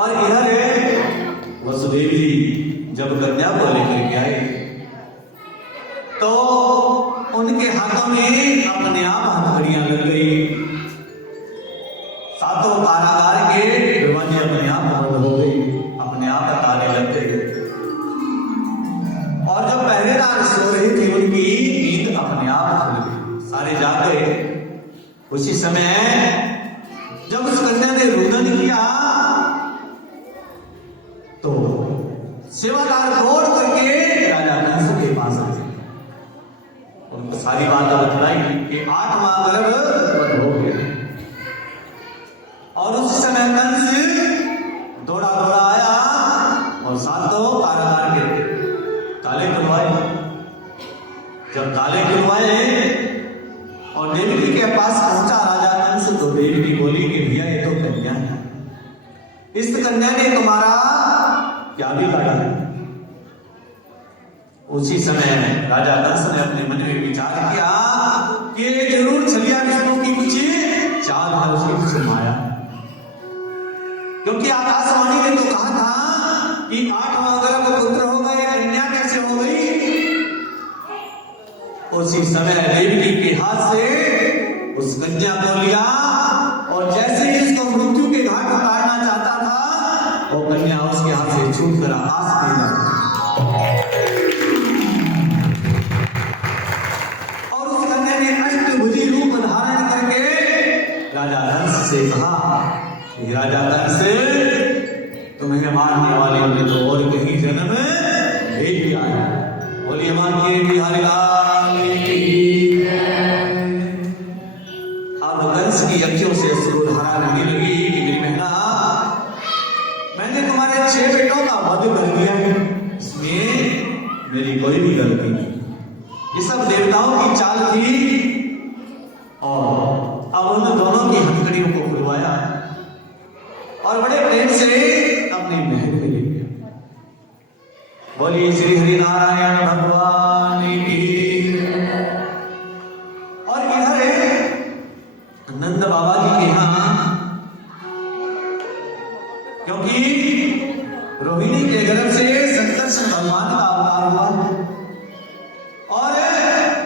और इधर वसुदेव जी जब कन्या को लेकर के आए तो उनके हाथों में अपने आप हथकड़ियां लग गई। सातों कारागार के दरवाजे अपने आप बंद हो गए, अपने आप ताले लग गए। और जब पहरेदार सो रहे थे उनकी नींद अपने आप खुल गई, सारे जाग गए। उसी समय जब उस कन्या ने रुदन किया तो सेवादार दौड़ करके राजा कंस के पास आए, उनको सारी बात बतलाई कि 8वां गर्भ बंद हो गया। और उस समय कंस दौड़ा दौड़ा आया और सातों कारागार के ताले खुलवाए। जब ताले खुलवाए और देवकी के पास पहुंचा राजा कंस, तो देवकी बोली कि भैया ये तो कन्या है, इस कन्या ने तुम्हारा क्या बिगाड़ा है। उसी समय राजा कंस ने अपने मन में विचार किया कि ये जरूर छलिया विष्णु की कुछ चाल है, उसकी कुछ माया, क्योंकि आकाशवाणी ने तो कहा था कि 8वां गर्भ पुत्र होगा, ये कन्या कैसे हो गई? उसी समय देवकी के हाथ से उस कन्या को लिया और जैसे ही इसको मृत्यु के घाट उतारना चाहता था, वो कन्या उसके हाथ से छूट कर आकाश में जा गई। और उस कन्या ने अष्टभुजी रूप धारण करके राजा कंस से कहा, राजा कंस, तुम्हें मारने वाले ने तो और कहीं जन्म भेज दिया है। बोलिए मानिए बिहारी लाल की। अब कंस की अखियों से अश्रुधारा नहीं लगी कि मेरी बहना, मैंने तुम्हारे 6 बेटों का वध कर दिया है, इसमें मेरी कोई भी गलती नहीं। ये सब देवताओं की चाल थी और अब उन दोनों की हथकड़ियों को खुलवाया और बड़े प्रेम से अपने महल में ले गया। बोलिए श्री हरि नारायण भगवान की। और इधर नंद बाबा जी के यहाँ, क्योंकि रोहिणी के गर्भ से संकर्षण भगवान का अवतार हुआ और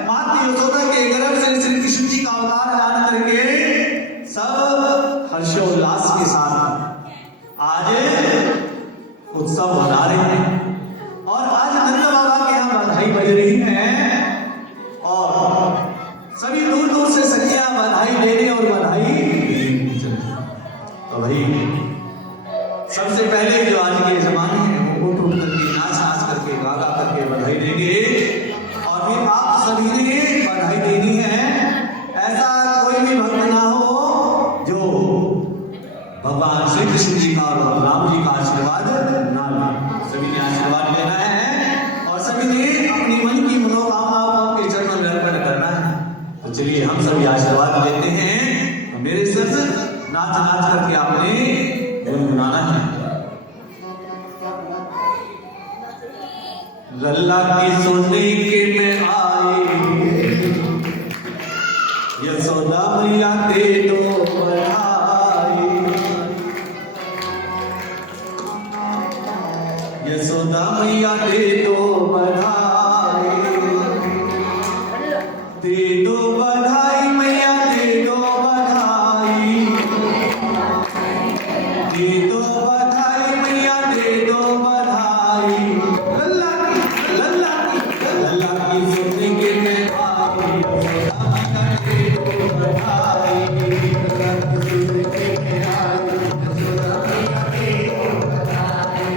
माता यशोदा के गर्भ से श्री कृष्ण जी का अवतार दान करके सब हर्षोल्लास के साथ आज उत्सव मना रहे हैं। और आज नंद बाबा के यहाँ बधाई बज रही है और सभी दूर दूर से सखियां बधाई देने और बधाई देने चल रही। तो भाई सबसे पहले जो आज के जमाने हैं वो उठ करके नाच नाच करके गागा करके बधाई देंगे और फिर आप सभी ने बधाई देनी है। ऐसा कोई भी भक्त ना हो जो भगवान श्री कृष्ण जी का और राम जी का आशीर्वाद ना ले। सभी ने आशीर्वाद लेना है और सभी ने अपनी मन की मनोकामनाओं को आपके चरणों में अर्पण करना है। तो चलिए हम सभी आशीर्वाद लेते हैं। तो मेरे साथ नाच नाच करके आपने गुनगुनाना है। लल्ला की सोने के में आई, यशोदा मैया दे दो बधाई, यशोदा मैया दे दो बधाई, दे दो बधाई मैया दे दो बधाई, दे दो बधाई मैया दे दो बधाई। लल्ला की सोने के में आई, यशोदा मैया दे दो बधाई, लल्ला की सोने के में आई, यशोदा मैया दे दो बधाई।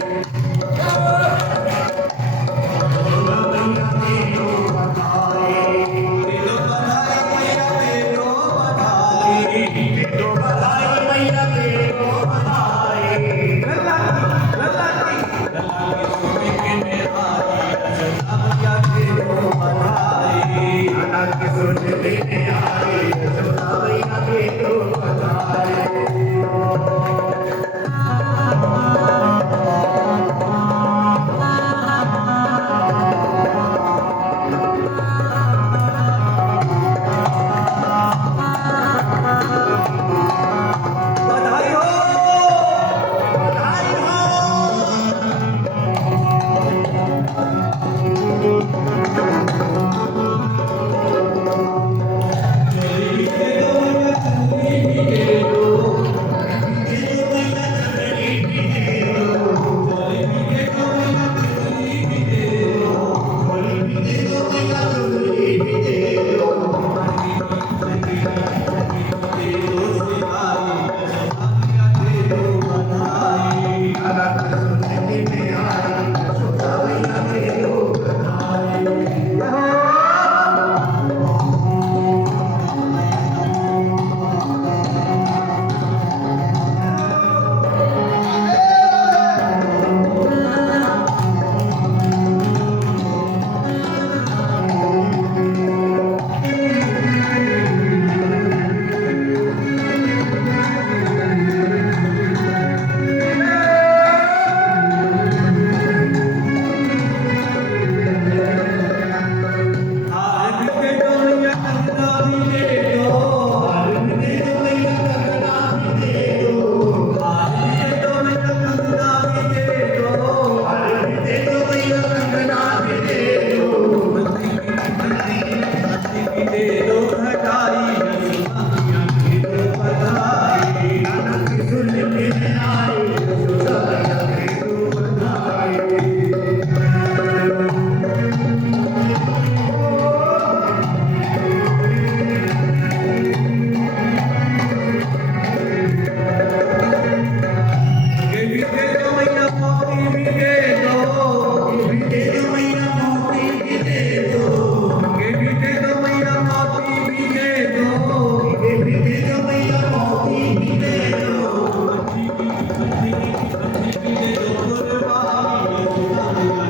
Bye.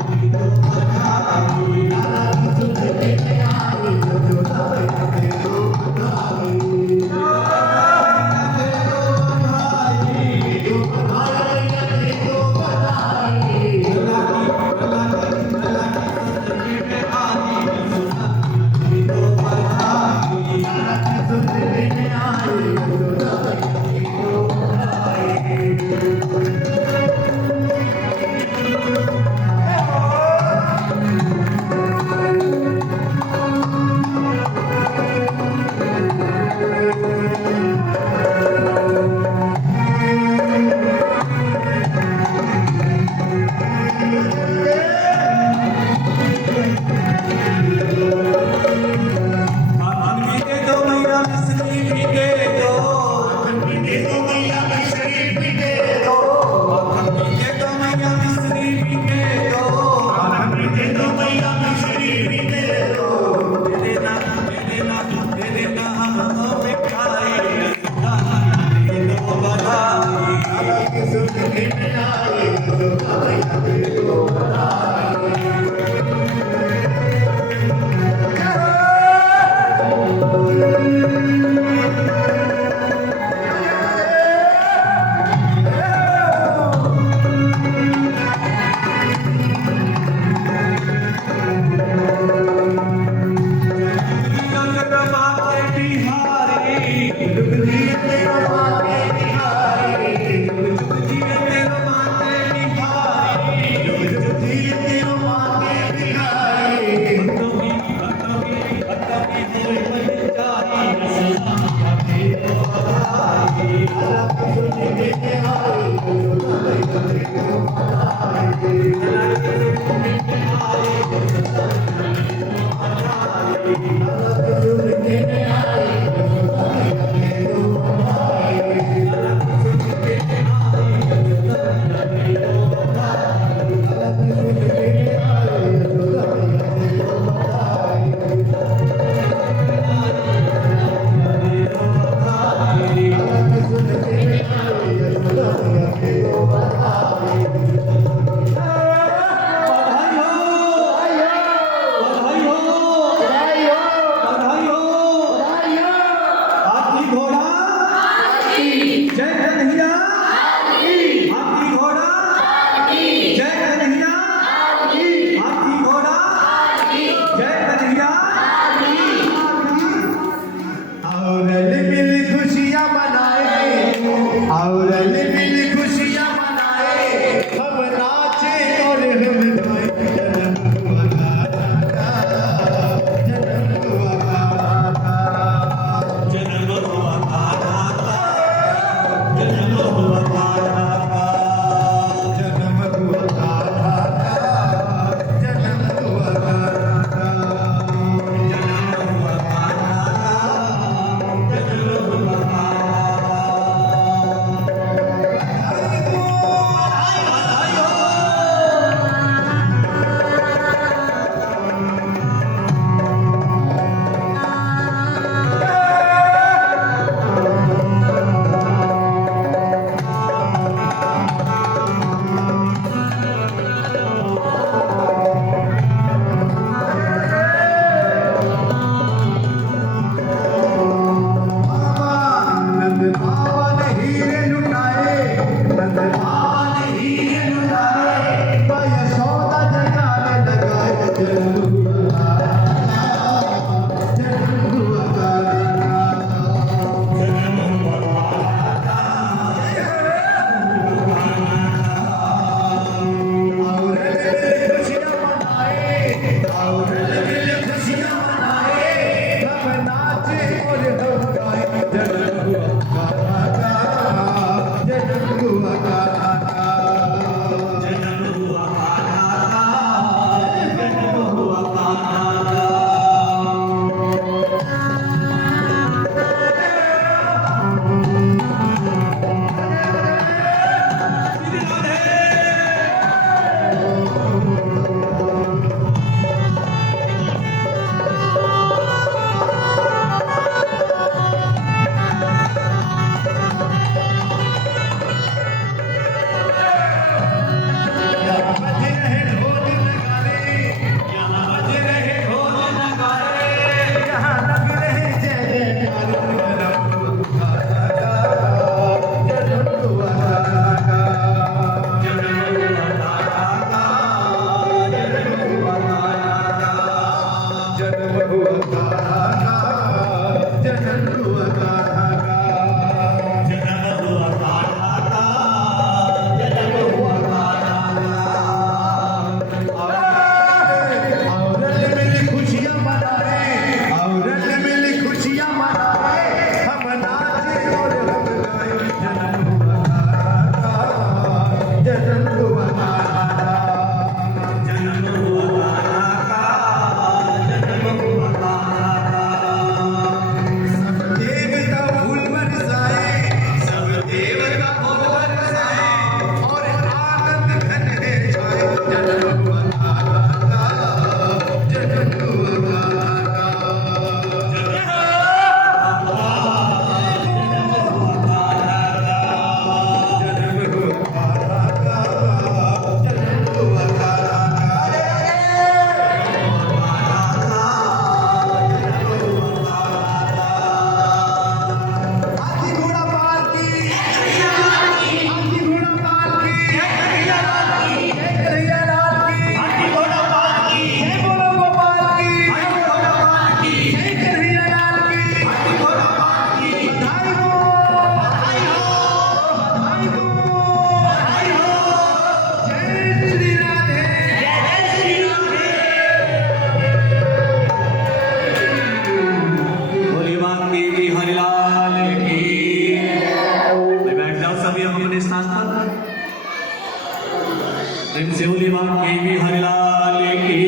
हरिलाल की,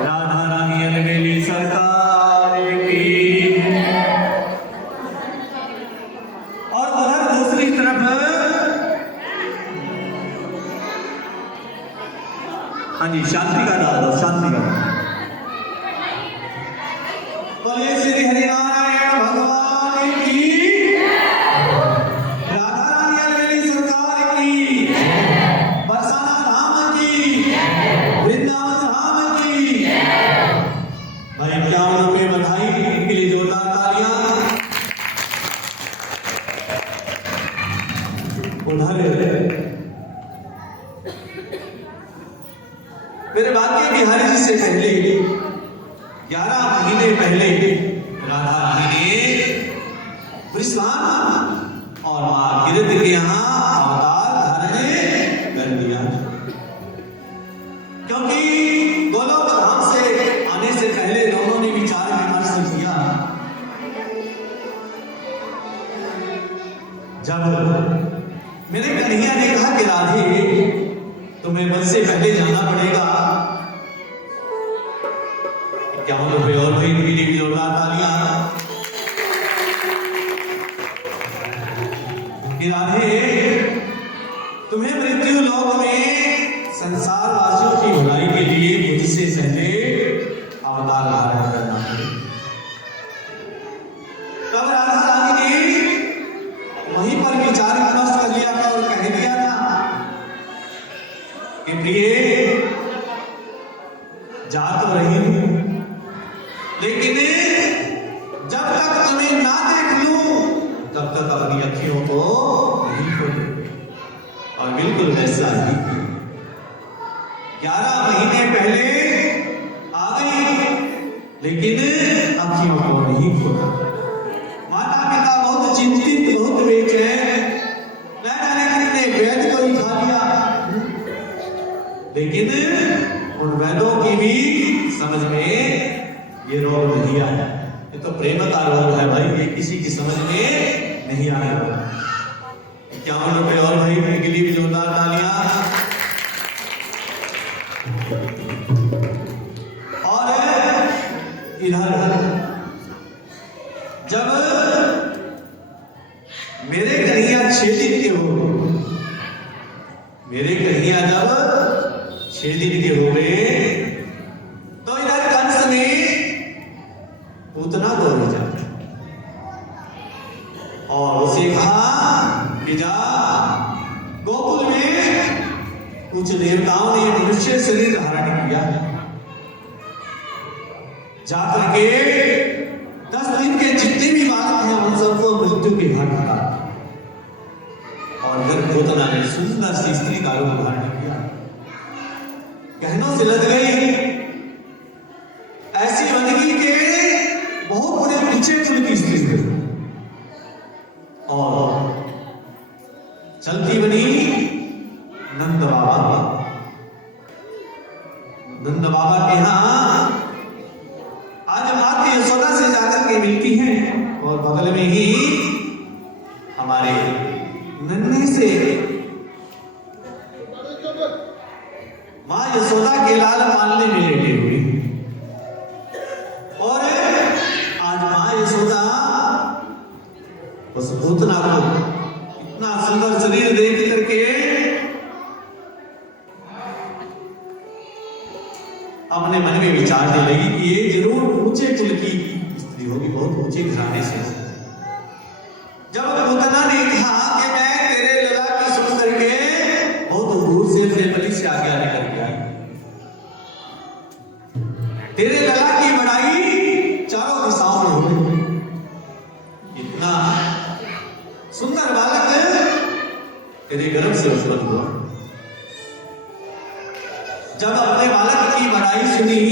राधा रानी अलबेली सरकार की। और उधर दूसरी तरफ हाँ जी शांति का दाद दो, शांति का। बोले श्री हरिनारायण भगवान की, राधा रानी अलबेली सरकार की, बरसाना धाम की, वृंदावन धाम की। भाई 51 रुपये बधाई, इनके लिए जोरदार तालियां। उधर मेरे भाग्य बिहारी जी से पहले 11 महीने पहले राधा रानी ने वृषभान और मां गिरिध के यहाँ अवतार धारण कर लिया, क्योंकि गोलोक धाम से आने से पहले दोनों ने विचार विमर्श किया। जब मेरे कन्हैया ने कहा कि राधे तुम्हें मुझसे पहले जाना पड़ेगा, 51 रुपये और भी इनके लिए जोरदार तालियां। कि राधे तुम्हें मृत्यु लोक में संसार वासियों की भलाई के लिए मुझसे पहले अवतार धारण करना है। तब राधा रानी ने वहीं पर विचार विमर्श कर लिया था और कह दिया था कि प्रिय जा तो रही हूं, लेकिन जब तक तुम्हें ना देख लूं तब तक अपनी अखियों को नहीं खोलूं। और बिल्कुल वैसा ही 11 महीने पहले आ गई, लेकिन अखियों को नहीं खोला। माता पिता बहुत चिंतित, बहुत बेचैन, न जाने कितने वैद को ही खा लिया, लेकिन उन वैदों की भी समझ में ये रोग नहीं आया। ये तो प्रेम का रोग है भाई, ये किसी की समझ में नहीं आया। 51 रुपये और भाई के लिए भी जोरदार तालियां। और इधर जब मेरे कन्हैया 6 दिन के हो गए, मेरे कन्हैया जब 6 दिन के हो गए, तो इधर कंस ने पूतना को भेजा और उसे कहा कि जा गोकुल में कुछ देवताओं ने मनुष्य शरीर धारण किया, जाकर के 10 दिन के जितने भी बालक हैं उन सबको मृत्यु के घाट उतार। और जब पूतना ने सुंदर सी स्त्री का रूप धारण किया, कहनों से लद गई, ऐसी बनगी के बहुत बड़े ऊंचे कुल की स्त्री थी। और चलती बनी नंद बाबा के यहाँ आज माता यशोदा से जाकर के मिलती हैं, और बगल में ही हमारे नन्हे से मां यशोदा के लाल मालने में लेटे हुए। और आज मां यशोदा उस पूतना को इतना सुंदर शरीर देख करके अपने मन में विचारने लगी कि ये जरूर ऊंचे कुल की स्त्री होगी, बहुत ऊंचे घराने से। जब पूतना ने कहा कि मैं तेरे लला की सुन करके बहुत दूर से अपने पति से आज्ञा लेकर के आई, तेरे लला की बड़ाई चारों दिशाओं में हो गई, इतना सुंदर बालक तेरे गर्भ से उत्पन्न हुआ। जब अपने बालक की बड़ाई सुनी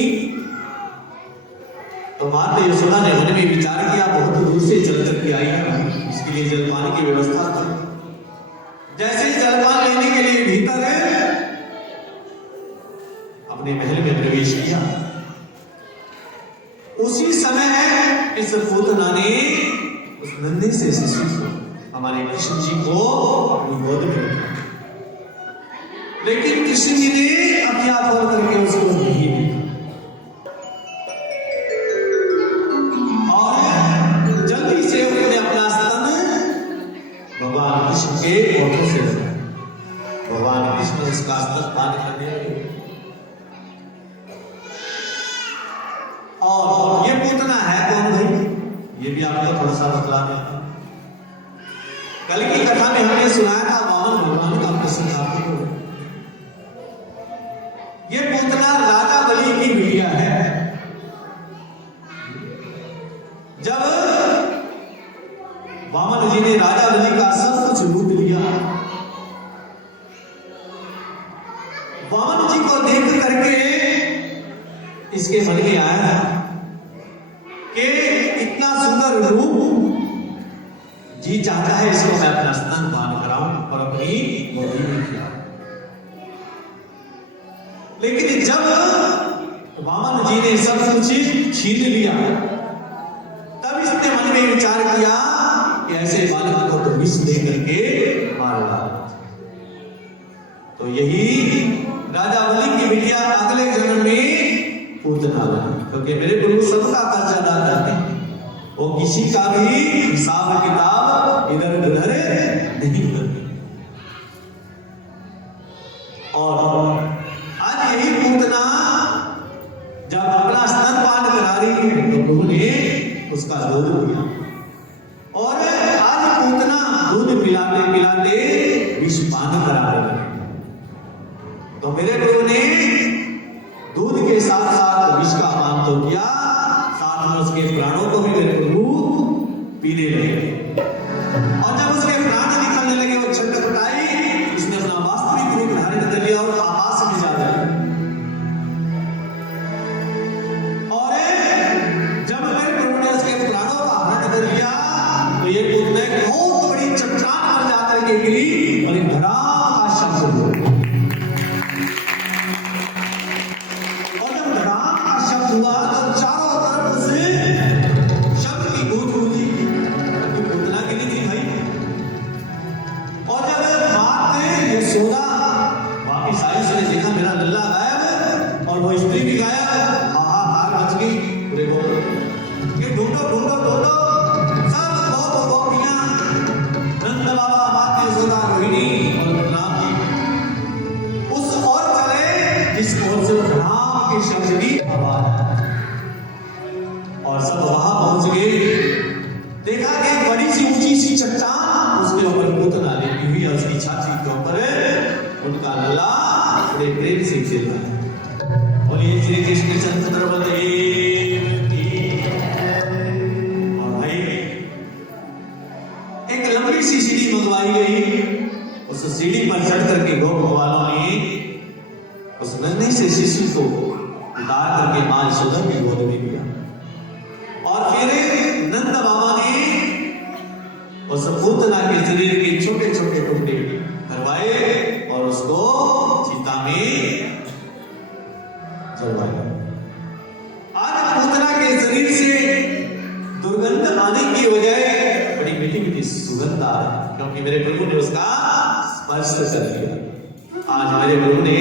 तो माता यशोदा ने मन में विचार किया, बहुत दूर से चल करके आई है, इसके लिए जलपान की व्यवस्था कर। जैसे ही जलपान लेने के लिए भीतर अपने महल में प्रवेश किया, उसी समय इस पूतना ने उस नन्हे से शिशु को, हमारे कृष्ण जी को अपनी गोद में रखा। लेकिन कृष्ण जी ने अज्ञा खोल करके उसको नहीं देखा और जल्दी से उसने अपना स्तन भगवान कृष्ण के ओठों से लगाया। भगवान कृष्ण उसका स्तन पान करने लगे और ये पूतना है कौन भाई, ये भी आपको थोड़ा सा बतला देता हूं। कल की कथा में हमने सुनाया था वामन भगवान का प्रसंग आपको। ये पूतना राजा बलि की बिटिया है। जब वामन जी ने राजा बलि का सब कुछ लूट लिया, वामन जी को देख करके इसके मन में आया था कि इतना सुंदर रूप, जी चाहता है इसको मैं अपना स्तन दान कराऊं और अपनी गोदी में खिलाऊं। लेकिन जब वामन जी ने सब कुछ छीन लिया, तब इसने मन में विचार किया कि ऐसे बालक को तो विष दे करके मार डाला। तो यही राजा बलि की बिटिया अगले जन्म में पूतना बनी, क्योंकि मेरे प्रभु सबका कर्जा अदा करते हैं, वो किसी का भी हिसाब किताब इधर उधर नहीं करते। और आज यही पूतना जब अपना स्तनपान करा रही है तो प्रभु ने उसका दूध पिया, और आज पूतना दूध पिलाते पिलाते विषपान करा रही है। तो मेरे प्रभु ने दूध के साथ साथ विष का पान तो किया, साथ में उसके प्राणों को भी मेरे प्रभु पीने लगे। और जब उसके प्राण निकलने लगे वो छटपटाई, उसने अपना वास्तविक रूप धारण कर लिया और आकाश में जा गया। और जब मेरे प्रभु ने उसके प्राणों का हरण कर लिया तो ये पूतना एक बहुत बड़ी चट्टान पर जाकर के गिरी और एक धड़ाम का शब्द हुआ। हुआ तो चारों तरफ से शब्द की गूंज गूंजी, तो पूतना गिरी थी भाई। और जब मां ने यशोदा वापिस आई, उसने देखा मेरा लल्ला गायब और वो स्त्री भी गायब, हाहाकार मच गई पूरे गोकुल के। ढूंढो ढूंढो ढूंढो, सब गोपियां, नंद बाबा, माता यशोदा, रोहिणी और बलराम जी उस ओर चले जिस ओर से राम के शब्द की आवाज, और सब वहां पहुंच गए। देखा कि बड़ी सी ऊंची सी चट्टान, उसके ऊपर पूतना लेटी हुई है, उसकी छाती के ऊपर उनका लल्ला बड़े प्रेम से खेल रहा है। बोलिए श्री कृष्ण चंद्र बलदेव की। और भाई एक लंबी सी सीढ़ी मंगवाई गई, उस सीढ़ी पर चढ़ करके गोप वालों ने उस नन्हे से शिशु को उतार करके मां यशोदा की गोद में दिया, और फिर नंद बाबा ने उस पूतना के शरीर के छोटे छोटे टुकड़े करवाए और उसको चिता में जलवाया। आज पूतना के शरीर से दुर्गंध आने की वजह बड़ी मीठी मीठी सुगंध आ रही है, क्योंकि मेरे प्रभु ने उसका स्पर्श कर लिया। आज मेरे प्रभु ने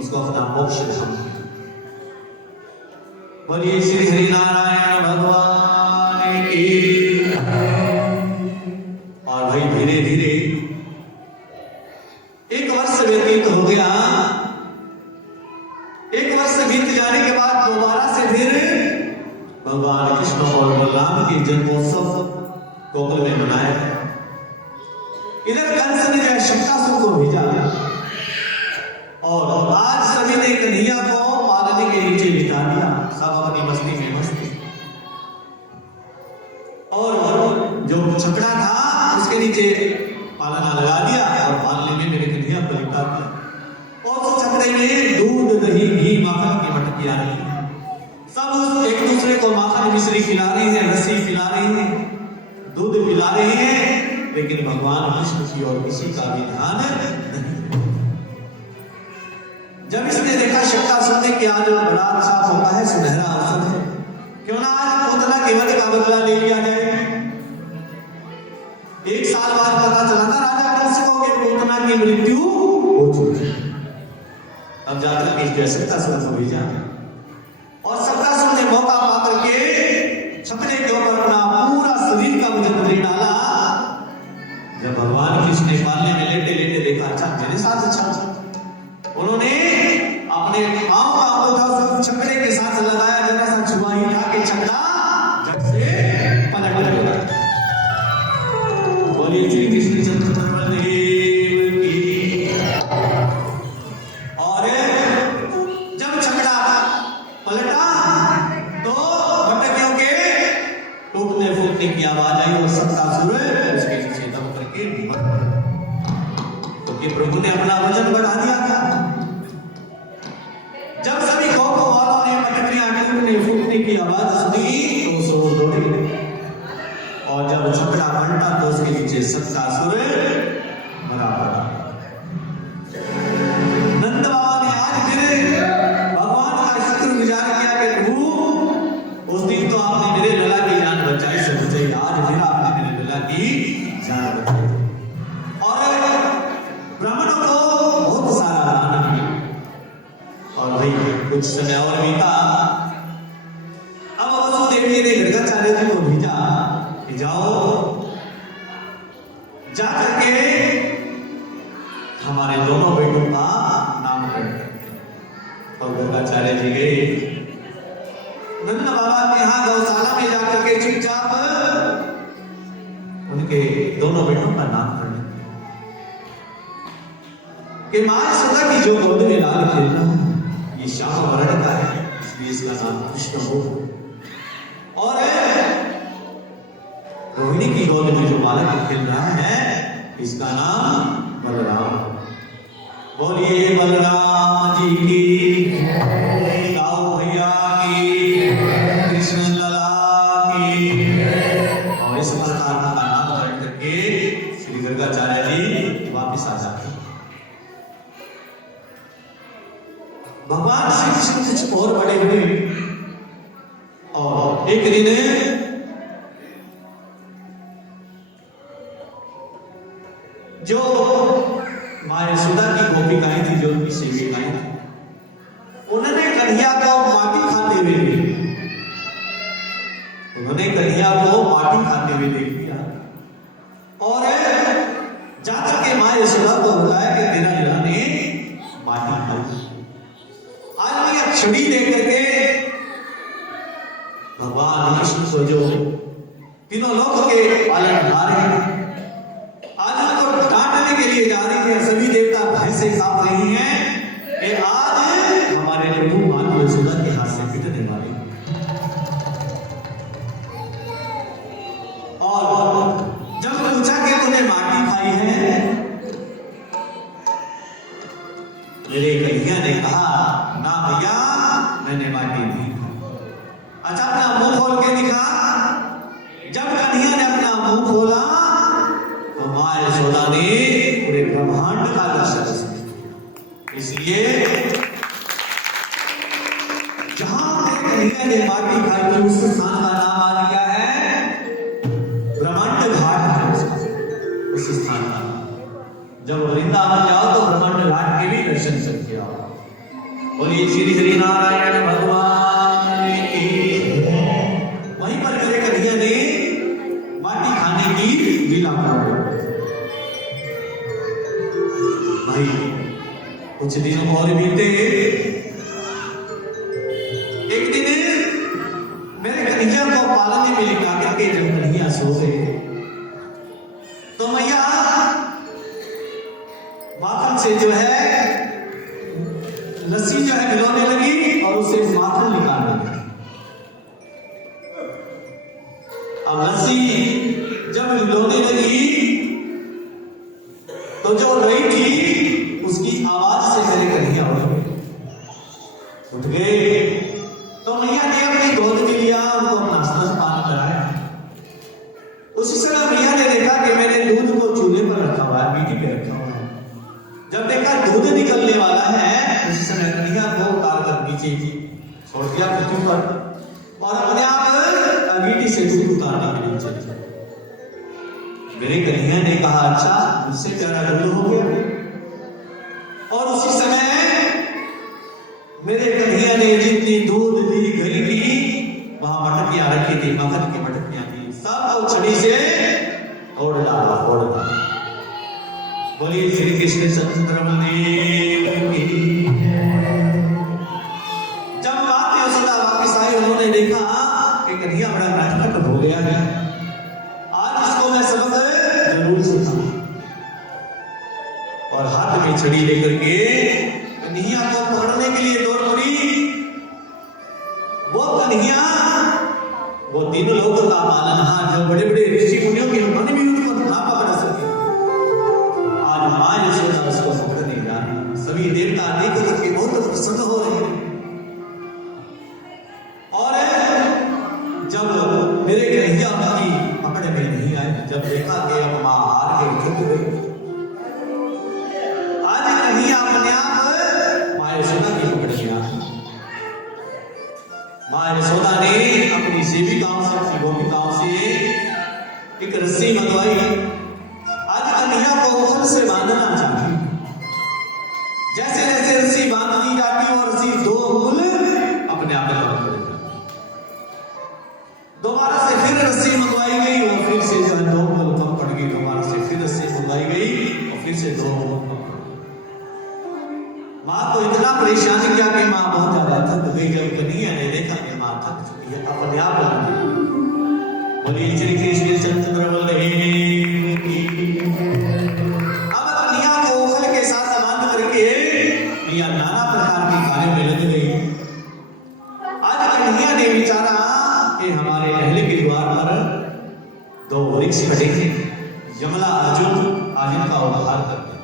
उसको अपना मोक्ष धाम दिया। बोलिए श्री हरि नारायण भगवान की। और भाई धीरे धीरे एक वर्ष व्यतीत हो गया। एक वर्ष बीत जाने के बाद दोबारा से फिर भगवान कृष्ण और बलराम के जन्मोत्सव गोकुल में मनाया। इधर कंस ने जो शक्तासुर को भेजा, और आज सभी ने कन्हैया को पालने के नीचे बिठा दिया, सब अपनी मस्ती में मस्ती। और जो छकड़ा था उसके नीचे पालना लगा दिया और पालने में मेरे कन्हैया को लिपटा दिया। और उस छकड़े में दूध दही घी माखन की मटकी आ रही है, सब एक दूसरे को माखन मिश्री खिला रही है, लस्सी पिला रही है, दूध पिला रही है, लेकिन भगवान कृष्ण की और किसी का भी ध्यान नहीं। जब इसने देखा शक्तासुर ने कि आज बड़ा अच्छा मौका है, सुनहरा अवसर है, क्यों ना आज पूतना के वध का बदला ले लिया जाए। एक साल बाद पता चला था राजा कंस को कि पूतना की मृत्यु हो चुकी है। और जाकर के जो सत्तासुर को भेजा और सत्तासुर ने मौका पाकर के छपरे के ऊपर अपना पूरा शरीर का वजन दे डाला। जब भगवान कृष्ण ने पालने में लेटे लेटे देखा, अच्छा मेरे साथ अच्छा, उन्होंने अपने पांव का अंगूठा उस छपरे के साथ लगाया, जरा सा छुआ ही था कि छपरा झट से पलट गया। बोलिए श्री कृष्ण चंद्र देव की। और जब छपरा पलटा तो भटकियों के टूटने फूटने की आवाज आई और सत्तासुर उसके पीछे दब करके मर गया, क्योंकि प्रभु ने अपना वजन बढ़ा दिया था। जब सभी गौकों वालों ने पटकनियां टूटने फूटने की आवाज सुनी तो सो दौड़े, और जब छपरा पलटा तो उसके नीचे सत्तासुर मरा पड़ा। नंद बाबा ने आज फिर भगवान का शुक्रगुजार किया कि प्रभु उस दिन तो आपने मेरे लला की जान बचाई, सोचे आज फिर आपने मेरे लला की जान बचाई। और ब्राह्मणों को बहुत सारा दान किया। और भाई कुछ समय और बीता। अब वसुदेव जी ने गर्गाचार्य जी को भेजा कि जाओ जाकर के हमारे दोनों बेटों का नामकरण करो। और गर्गाचार्य जी गए नंद बाबा के यहाँ गौशाला में जाकर के चुपचाप उनके दोनों बेटों का नामकरण कि मां यशोदा की जो गोद में लाल खेल रहा है ये श्याम वर्ण का है, इसलिए इसका नाम कृष्ण हो। और रोहिणी की गोद में जो बालक खेल रहा है इसका नाम बलराम। बोलिए बलराम जी की, गाओ भैया की, कृष्ण लला की। और इस प्रकार का नामकरण करके श्री गर्गाचार्य जी वापिस आ जाते। भगवान श्री कृष्ण कुछ और बड़े हुए और एक दिन जो मां यशोदा की गोपिकाएं थी, जो उनकी सेविकाएं थी, उन्होंने कन्हैया को माटी खाते हुए देख लिया और जाकर के मां यशोदा को बताया कि तेरा लला ने माटी खाई। आज ये छड़ी लेकर के भगवान कृष्ण को जो तीनों लोक के पालनहार हैं, आज उनको डांटने के लिए जा रही है। सभी देवता भय से कांप रही हैं कि आज हमारे प्रभु मां यशोदा के हाथ से पिटने वाले। और जब पूछा कि तूने माटी खाई है, मेरे कन्हैया ने कहा ना भैया मैंने माटी नहीं खाई। अच्छा अपना मुंह खोल के दिखा। जब कन्हैया ने अपना मुंह खोला तो मां यशोदा ने पूरे ब्रह्मांड का दर्शन किया। इसलिए जहां कन्हैया ने माटी खाई थी उस स्थान का नाम आ गया है ब्रह्मांड घाट। उस स्थान का जब वृंदावन जाओ तो ब्रह्मांड घाट के भी दर्शन करके आओ। बोलिए श्री हरि नारायण भगवान की। वहीं पर मेरे कन्हैया ने माटी खाने की लीला कर भाई। कुछ दिन और बीते। एक दिन मेरे कन्हैया को पालने में लिखा करके जब कन्हैया सो गए तो मैया माखन से जो है लस्सी जो है मिलाने लगी और उसे माखन निकालने लगी। अब लस्सी जब मिलाने लगी तो जो रही थी उसकी आवाज से मेरे कन्हैया उठ गए। तो मैया ने अपनी गोद में लिया, उनको अपना स्तन पान कराया। उसी समय मैया ने देखा कि मैंने दूध को चूल्हे पर रखा हुआ है, पीढ़ी पे रखा हुआ है। जब देखा दूध निकलने वाला है उसी समय कन्हैया को उतार कर नीचे छोड़ दिया पृथ्वी पर और अपने आप मीठी से दूध उतारने के लिए चले। मेरे कन्हैया ने कहा अच्छा मुझसे प्यारा दूध हो गया। और उसी समय मेरे कन्हैया ने जितनी दूध दी गई थी वहां मटकियां रखी थी, मक्खन की मटकियां थी, सब छड़ी से फोड़ डाला, फोड़ डाला। बोलिए श्री कृष्ण चंद्र बलदेव की। जब बात यशोदा वापिस आई, उन्होंने देखा कि कन्हैया बड़ा नटखट हो गया है, आज इसको मैं सबक जरूर सिखाऊं। और हाथ में छड़ी लेकर के कन्हैया को पकड़ने के लिए दौड़ पड़ी। वो कन्हैया, वो तीनों लोगों का पालनहार, जो बड़े बड़े ऋषि मुनियों के मन भी उनको ना पकड़ सके, आज मां यशोदा उसको पकड़ नहीं जाती। सभी देवता देख करके बहुत प्रसन्न हो रहे हैं। और जब मेरे कन्हैया की पकड़ में नहीं आए, जब देखा कि अब मां हार गई, झुक गई, आज कन्हैया अपने आप मां यशोदा की पकड़ में आ गई। मां यशोदा ने अपनी सेविकाओं से, अपनी गोपिकाओं से एक रस्सी मंगवाई। आज कन्हैया को उखल से बांधना चाहती। जैसे जैसे रस्सी बांध दी जाती और रस्सी दो अंगुल अपने आप में पड़ जाती। दोबारा से फिर रस्सी मंगवाई गई और फिर से जो है दो अंगुल कम पड़ गई। दोबारा से फिर रस्सी मंगवाई गई और फिर से दो अंगुल कम पड़ गई। मां को इतना परेशान किया कि मां बहुत ज्यादा थक गई। जब कन्हैया ने देखा कि मां थक चुकी है, अपने आप लग गई। बोलिए श्री कृष्ण चंद्र बलदेव की। अब कन्हैया को उखल के साथ बांध करके कन्हैया नाना प्रकार के कार्य में लग गई। आज कन्हैया ने विचारा कि हमारे महल के द्वार पर दो वृक्ष खड़े थे, यमला अर्जुन, आज इनका उद्धार कर दिया।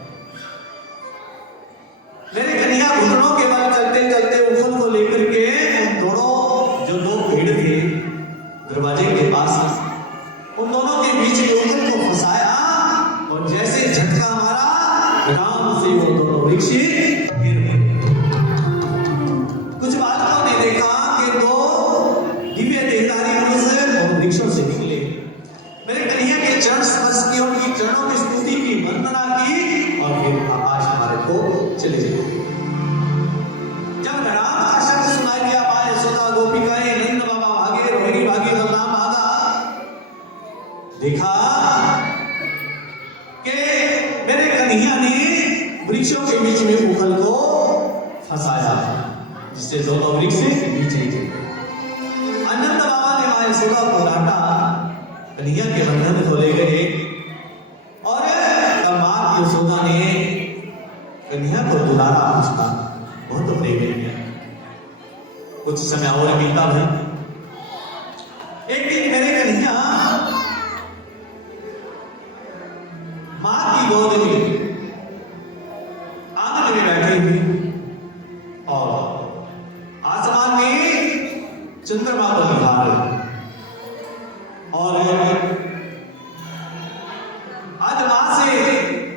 मेरे कन्हैया घुटनों के बल चलते चलते उखल को लेकर के उन दोनों जो दो पेड़ थे दरवाजे के पास, उन दोनों के बीच में उखल को फंसाया और जैसे झटका मारा, राम से वो दोनों वृक्ष गिर गए। कुछ बालकों ने देखा कि दो दिव्य देहधारी पुरुष और वृक्षों से निकले। मेरे कन्हैया के चरण स्पर्श किए, उनकी चरणों की स्तुति की, वंदना की और फिर आकाश मार्ग को चले गए। जब राम का शब्द सुनाई दिया, मां यशोदा, गोपिकाएं, नंद बाबा भागे, रोहिणी भागी, बलराम भागा। देखा कि मेरे कन्हैया ने वृक्षों के बीच में उखल को फंसाया, जिससे दोनों वृक्ष नीचे गिरे। आनंद बाबा ने मां यशोदा को डांटा, कन्हैया के बंधन खोले गए और मां यशोदा ने कन्हैया को दुलारा पूछता, बहुत प्रेम किया। कुछ समय और बीता भाई। एक दिन मेरे कन्हैया मां की गोद में आंगन में बैठी हुई और आसमान में चंद्रमा को निहार और आज मां से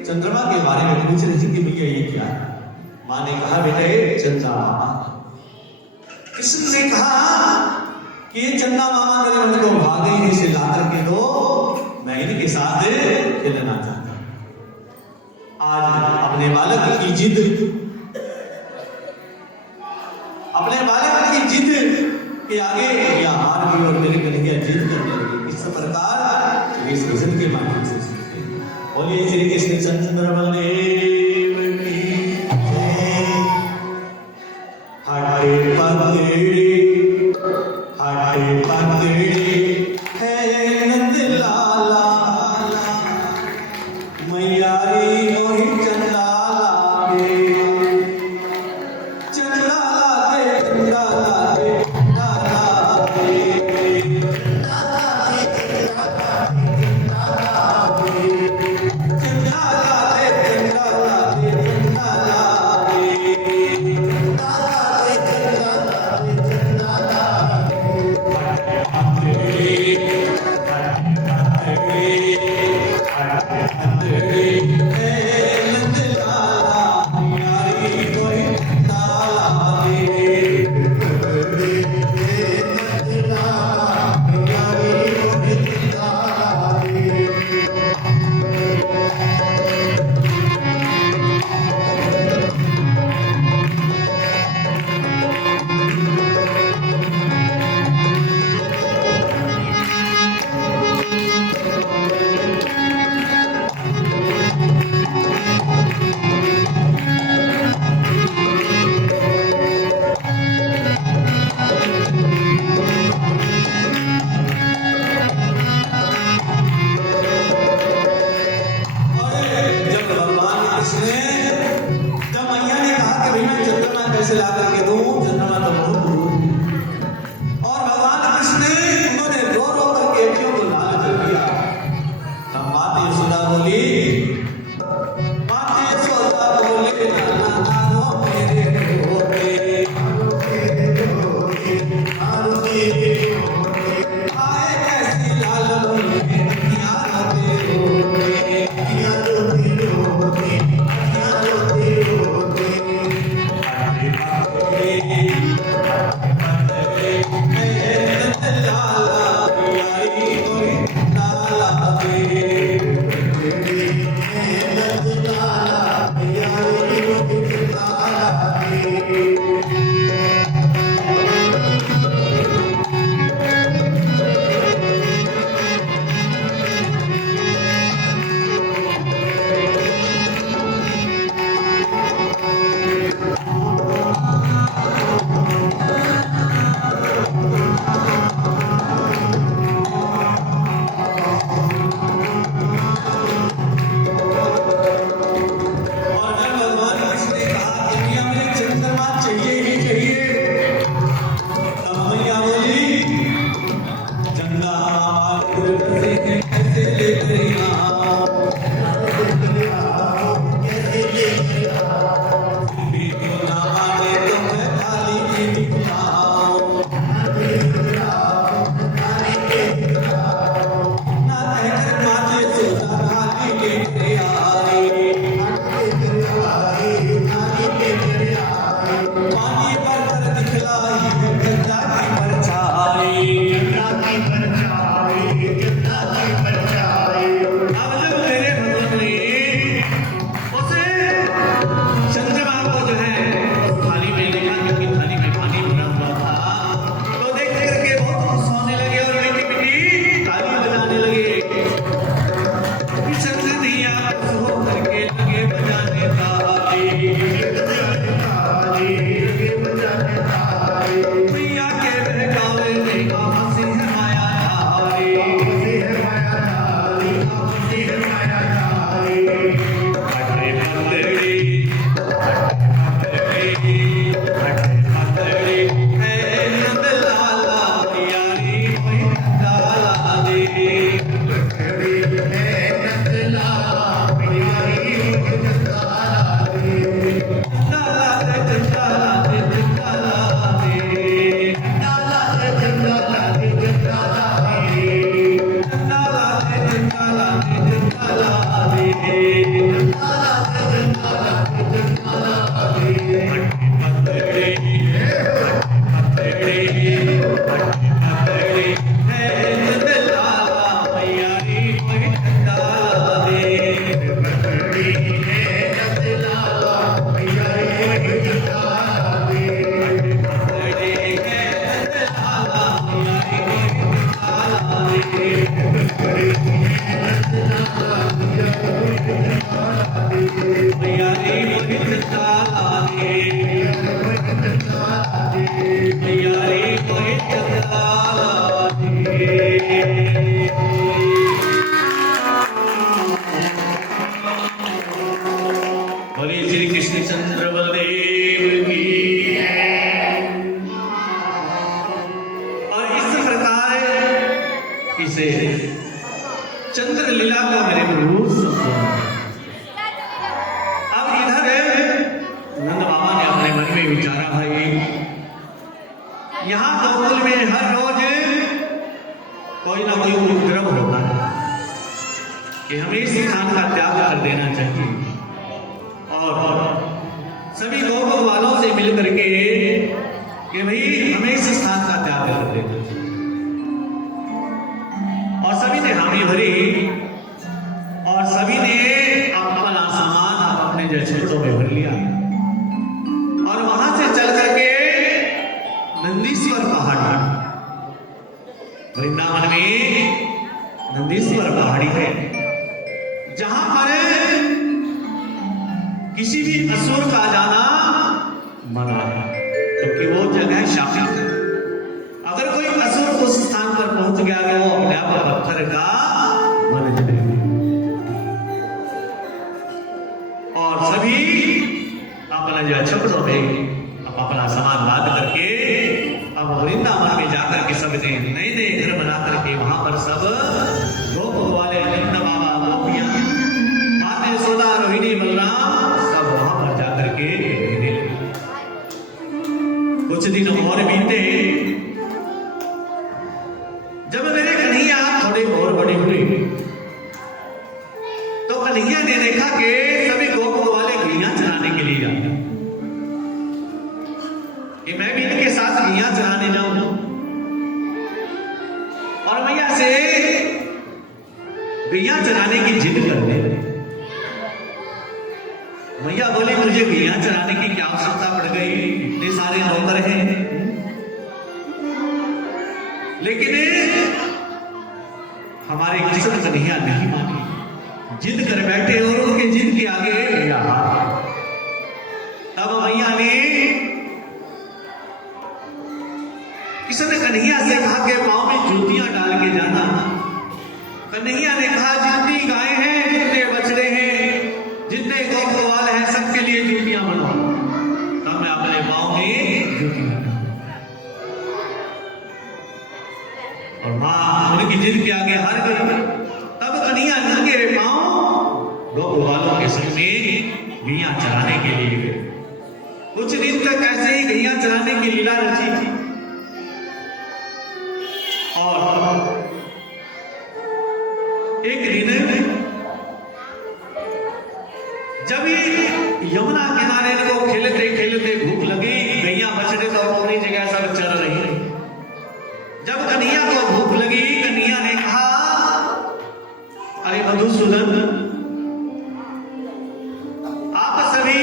चंद्रमा के बारे में पूछ रही थी कि भैया ये क्या है। मां ने कहा, बेटे चंदा मामा। कृष्ण ने कहा कि ये चंदा मामा मेरे मन को भागे ही से ला करके दो, मैं इनके साथ खेलना चाहता हूं। आज अपने बालक की जिद, अपने बालक की जिद के आगे या हार गई और मेरे कन्हैया जिद करने लगी। इस प्रकार इस भजन के माध्यम से सीखते हैं। बोलिए श्री कृष्ण चंद्र बलदेव की जय। हटे पकड़े है नंद लाला, मैयारी मोहि चंदा लागे, चंदा लागे, चंदा लागे, चंदा लागे, चंदा लागे, चंदा लागे, चंदा लागे। से चंद्र लीला को मेरे प्रभु समझो। अब इधर नंद बाबा ने अपने मन में विचारा, भाई यहाँ गोकुल में हर रोज कोई ना कोई उपद्रव होता है कि हमें इस स्थान का त्याग कर देना चाहिए, और सभी गोकुल वालों से मिल करके कि भाई हमें इस स्थान का त्याग कर देना चाहिए। और सभी ने हामी भरी और सभी ने अपना सामान अपने जैसे में भर लिया और वहां से चल करके नंदीश्वर पहाड़, वृंदावन में नंदीश्वर पहाड़ी है जहां पर किसी भी असुर का जाना मना है, क्योंकि वो जगह शापित है। अगर कोई असुर उस स्थान पर पहुंच गया तो वो अपने आप पत्थर का बन जाएगा। और सभी अपना जो छपड़ों में अपना सामान लाद करके अब वृंदावन में जाकर के सब ने नए नए घर बना करके वहां पर सब गोकुल वाले नंद बाबा, गोपियां, माता यशोदा, रोहिणी, बलराम सब वहां पर जाकर के रहने लगे। कुछ दिन और बीते, जब मेरे कन्हैया थोड़े और बड़े हुए तो कन्हैया ने देखा कि सभी गोकुल वाले गैया चराने के लिए जाते कि मैं भी इनके साथ गैया चराने जाऊं, और मैया से गैया चराने की जिद करने लगे। मैया बोले तुझे गैया चराने की क्या आवश्यकता पड़ गई, इतने सारे नौकर हैं। लेकिन हमारे किशन कन्हैया नहीं माने, जिद कर बैठे और उनके जिद के आगे गया। तब मैया ने किशन कन्हैया से कहा कि पांव में जूतियां डाल के जाना। कन्हैया ने कहा जितनी गाय हैं, जितने बछड़े हैं, जितने गोपाल हैं, सबके लिए जूतियां बनाओ। तब मैं अपने पांव में जूतियां डालूं। और मां उनकी जिद के आगे हार गई। तब कन्हैया नंगे पांव गोकुल वालों के संग में गैया चराने के लिए गए। कुछ दिन तक ऐसे ही गैया चराने की लीला रची थी। और एक दिन जब यमुना किनारे को खेलते खेलते भूख लगी, गैया बछड़े तो अपनी जगह सब चल रही। जब कन्हैया को भूख लगी, कन्हैया ने कहा अरे मधुसूदन, आप सभी,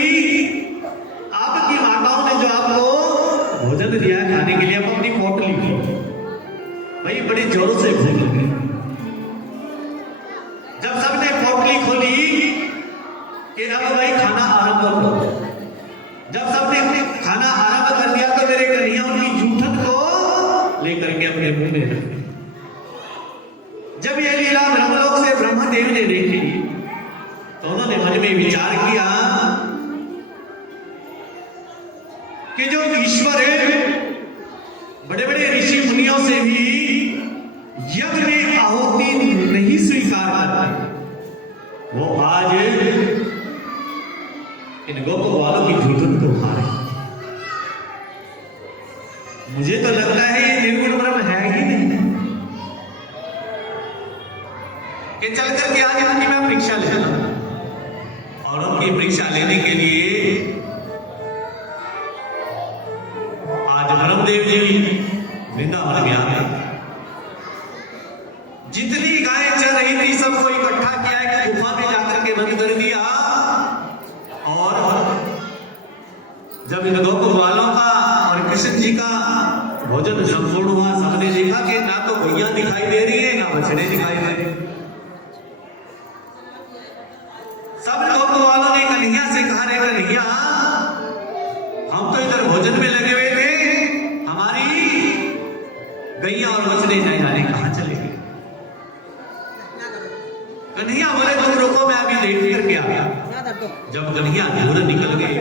आपकी माताओं ने जो आपको भोजन दिया है खाने के लिए, आप अपनी पोटली खोलो। भाई बड़ी जोरों से भूख लगी। जब सबने पोटली खोली कि अब भाई खाना आरंभ करो। जब सबने खाना आरंभ कर दिया तो मेरे कन्हैया उनकी जूठन को लेकर के अपने मुंह में रख। जब यह लीला ब्रह्मलोक से ब्रह्मदेव ने देखी तो उन्होंने मन में विचार किया कि जो ईश्वर बड़े बड़े ऋषि मुनियों से भी यज्ञ में आहुति नहीं स्वीकार करते, वो आज इन गोकुल वालों की जूठन को खा रहे। मुझे तो लगता है ये निर्गुण ब्रह्म है ही नहीं कि चल करके आज इनकी मैं परीक्षा ले लूं। और उनकी परीक्षा लेने के लिए आज ब्रह्मदेव जी वृंदावन में आ गए। जितनी गायें चल रही थी सबको इकट्ठा किया, एक गुफा में जाकर के बंद कर दिया। और जब इन गोकुल वालों का और कृष्ण जी का भोजन संपूर्ण हुआ, सबने देखा कि ना तो गैया दिखाई दे रही है, ना बछड़े दिखाई दे रहे। सब गोकुल वालों ने कन्हैया से कहा, रे कन्हैया, हम तो इधर भोजन में लगे हुए थे, हमारी गैया और बछड़े न जाने कहां चले गए। कन्हैया बोले तुम रुको, मैं अभी देख करके आ गया। जब कन्हैया दूर निकल गए,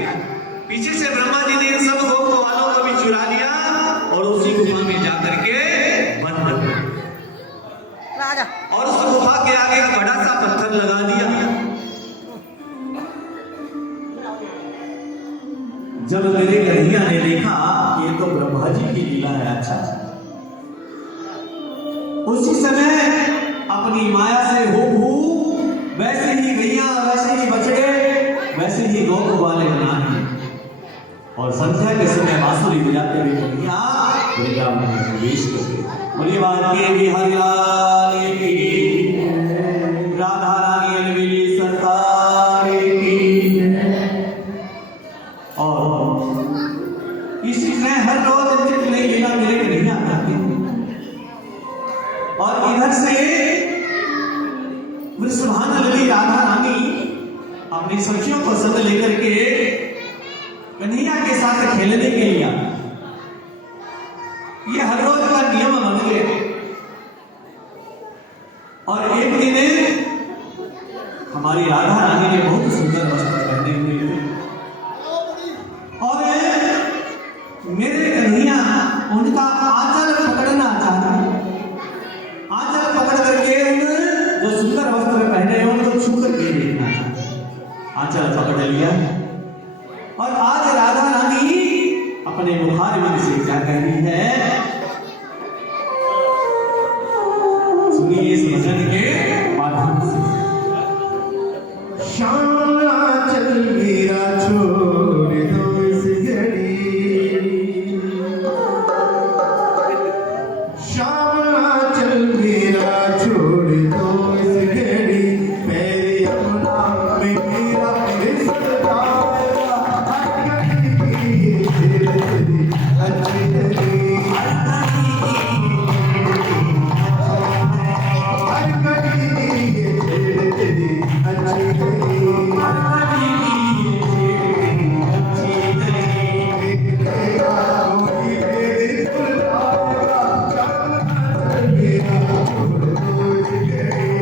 पीछे से ब्रह्मा जी ने इन सब गोकुल वालों को भी चुरा लिया और उसी गुफा में जाकर के बंद कर दिया। प्रभा जी की लीला है। अच्छा, उसी समय अपनी माया से हो वैसे ही गैया, वैसे ही बछड़े, वैसे ही गौ को वाले बना दिए और संध्या के समय बांसुरी बजाते हुए कन्हैया वृंदावन में प्रवेश कर गए। बोलिए बात के बिहारी लाल की, राधा रानी अलवेली सरकार की। और इसी तरह हर रोज नित्य नई लीला मेरे कन्हैया करते हैं। और इधर से वृषभान लगी राधा रानी अपनी सखियों को संग लेकर के कन्हैया के साथ खेलने के लिए ये हर रोज का नियम बन गया। और एक दिन हमारी राधा रानी ने बहुत सुंदर वस्त्र पहने हुए थे और मेरे कन्हैया उनका आंचल पकड़ना चाहते। आंचल पकड़ करके जो सुंदर वस्त्र पहने हैं उनको छू करके देखना चाहते। आंचल पकड़ लिया और आज राधा रानी अपने मुखारबिंद से क्या कह रही है, सुनिए इस भजन के माध्यम से। श्याम चल मेरा छोड़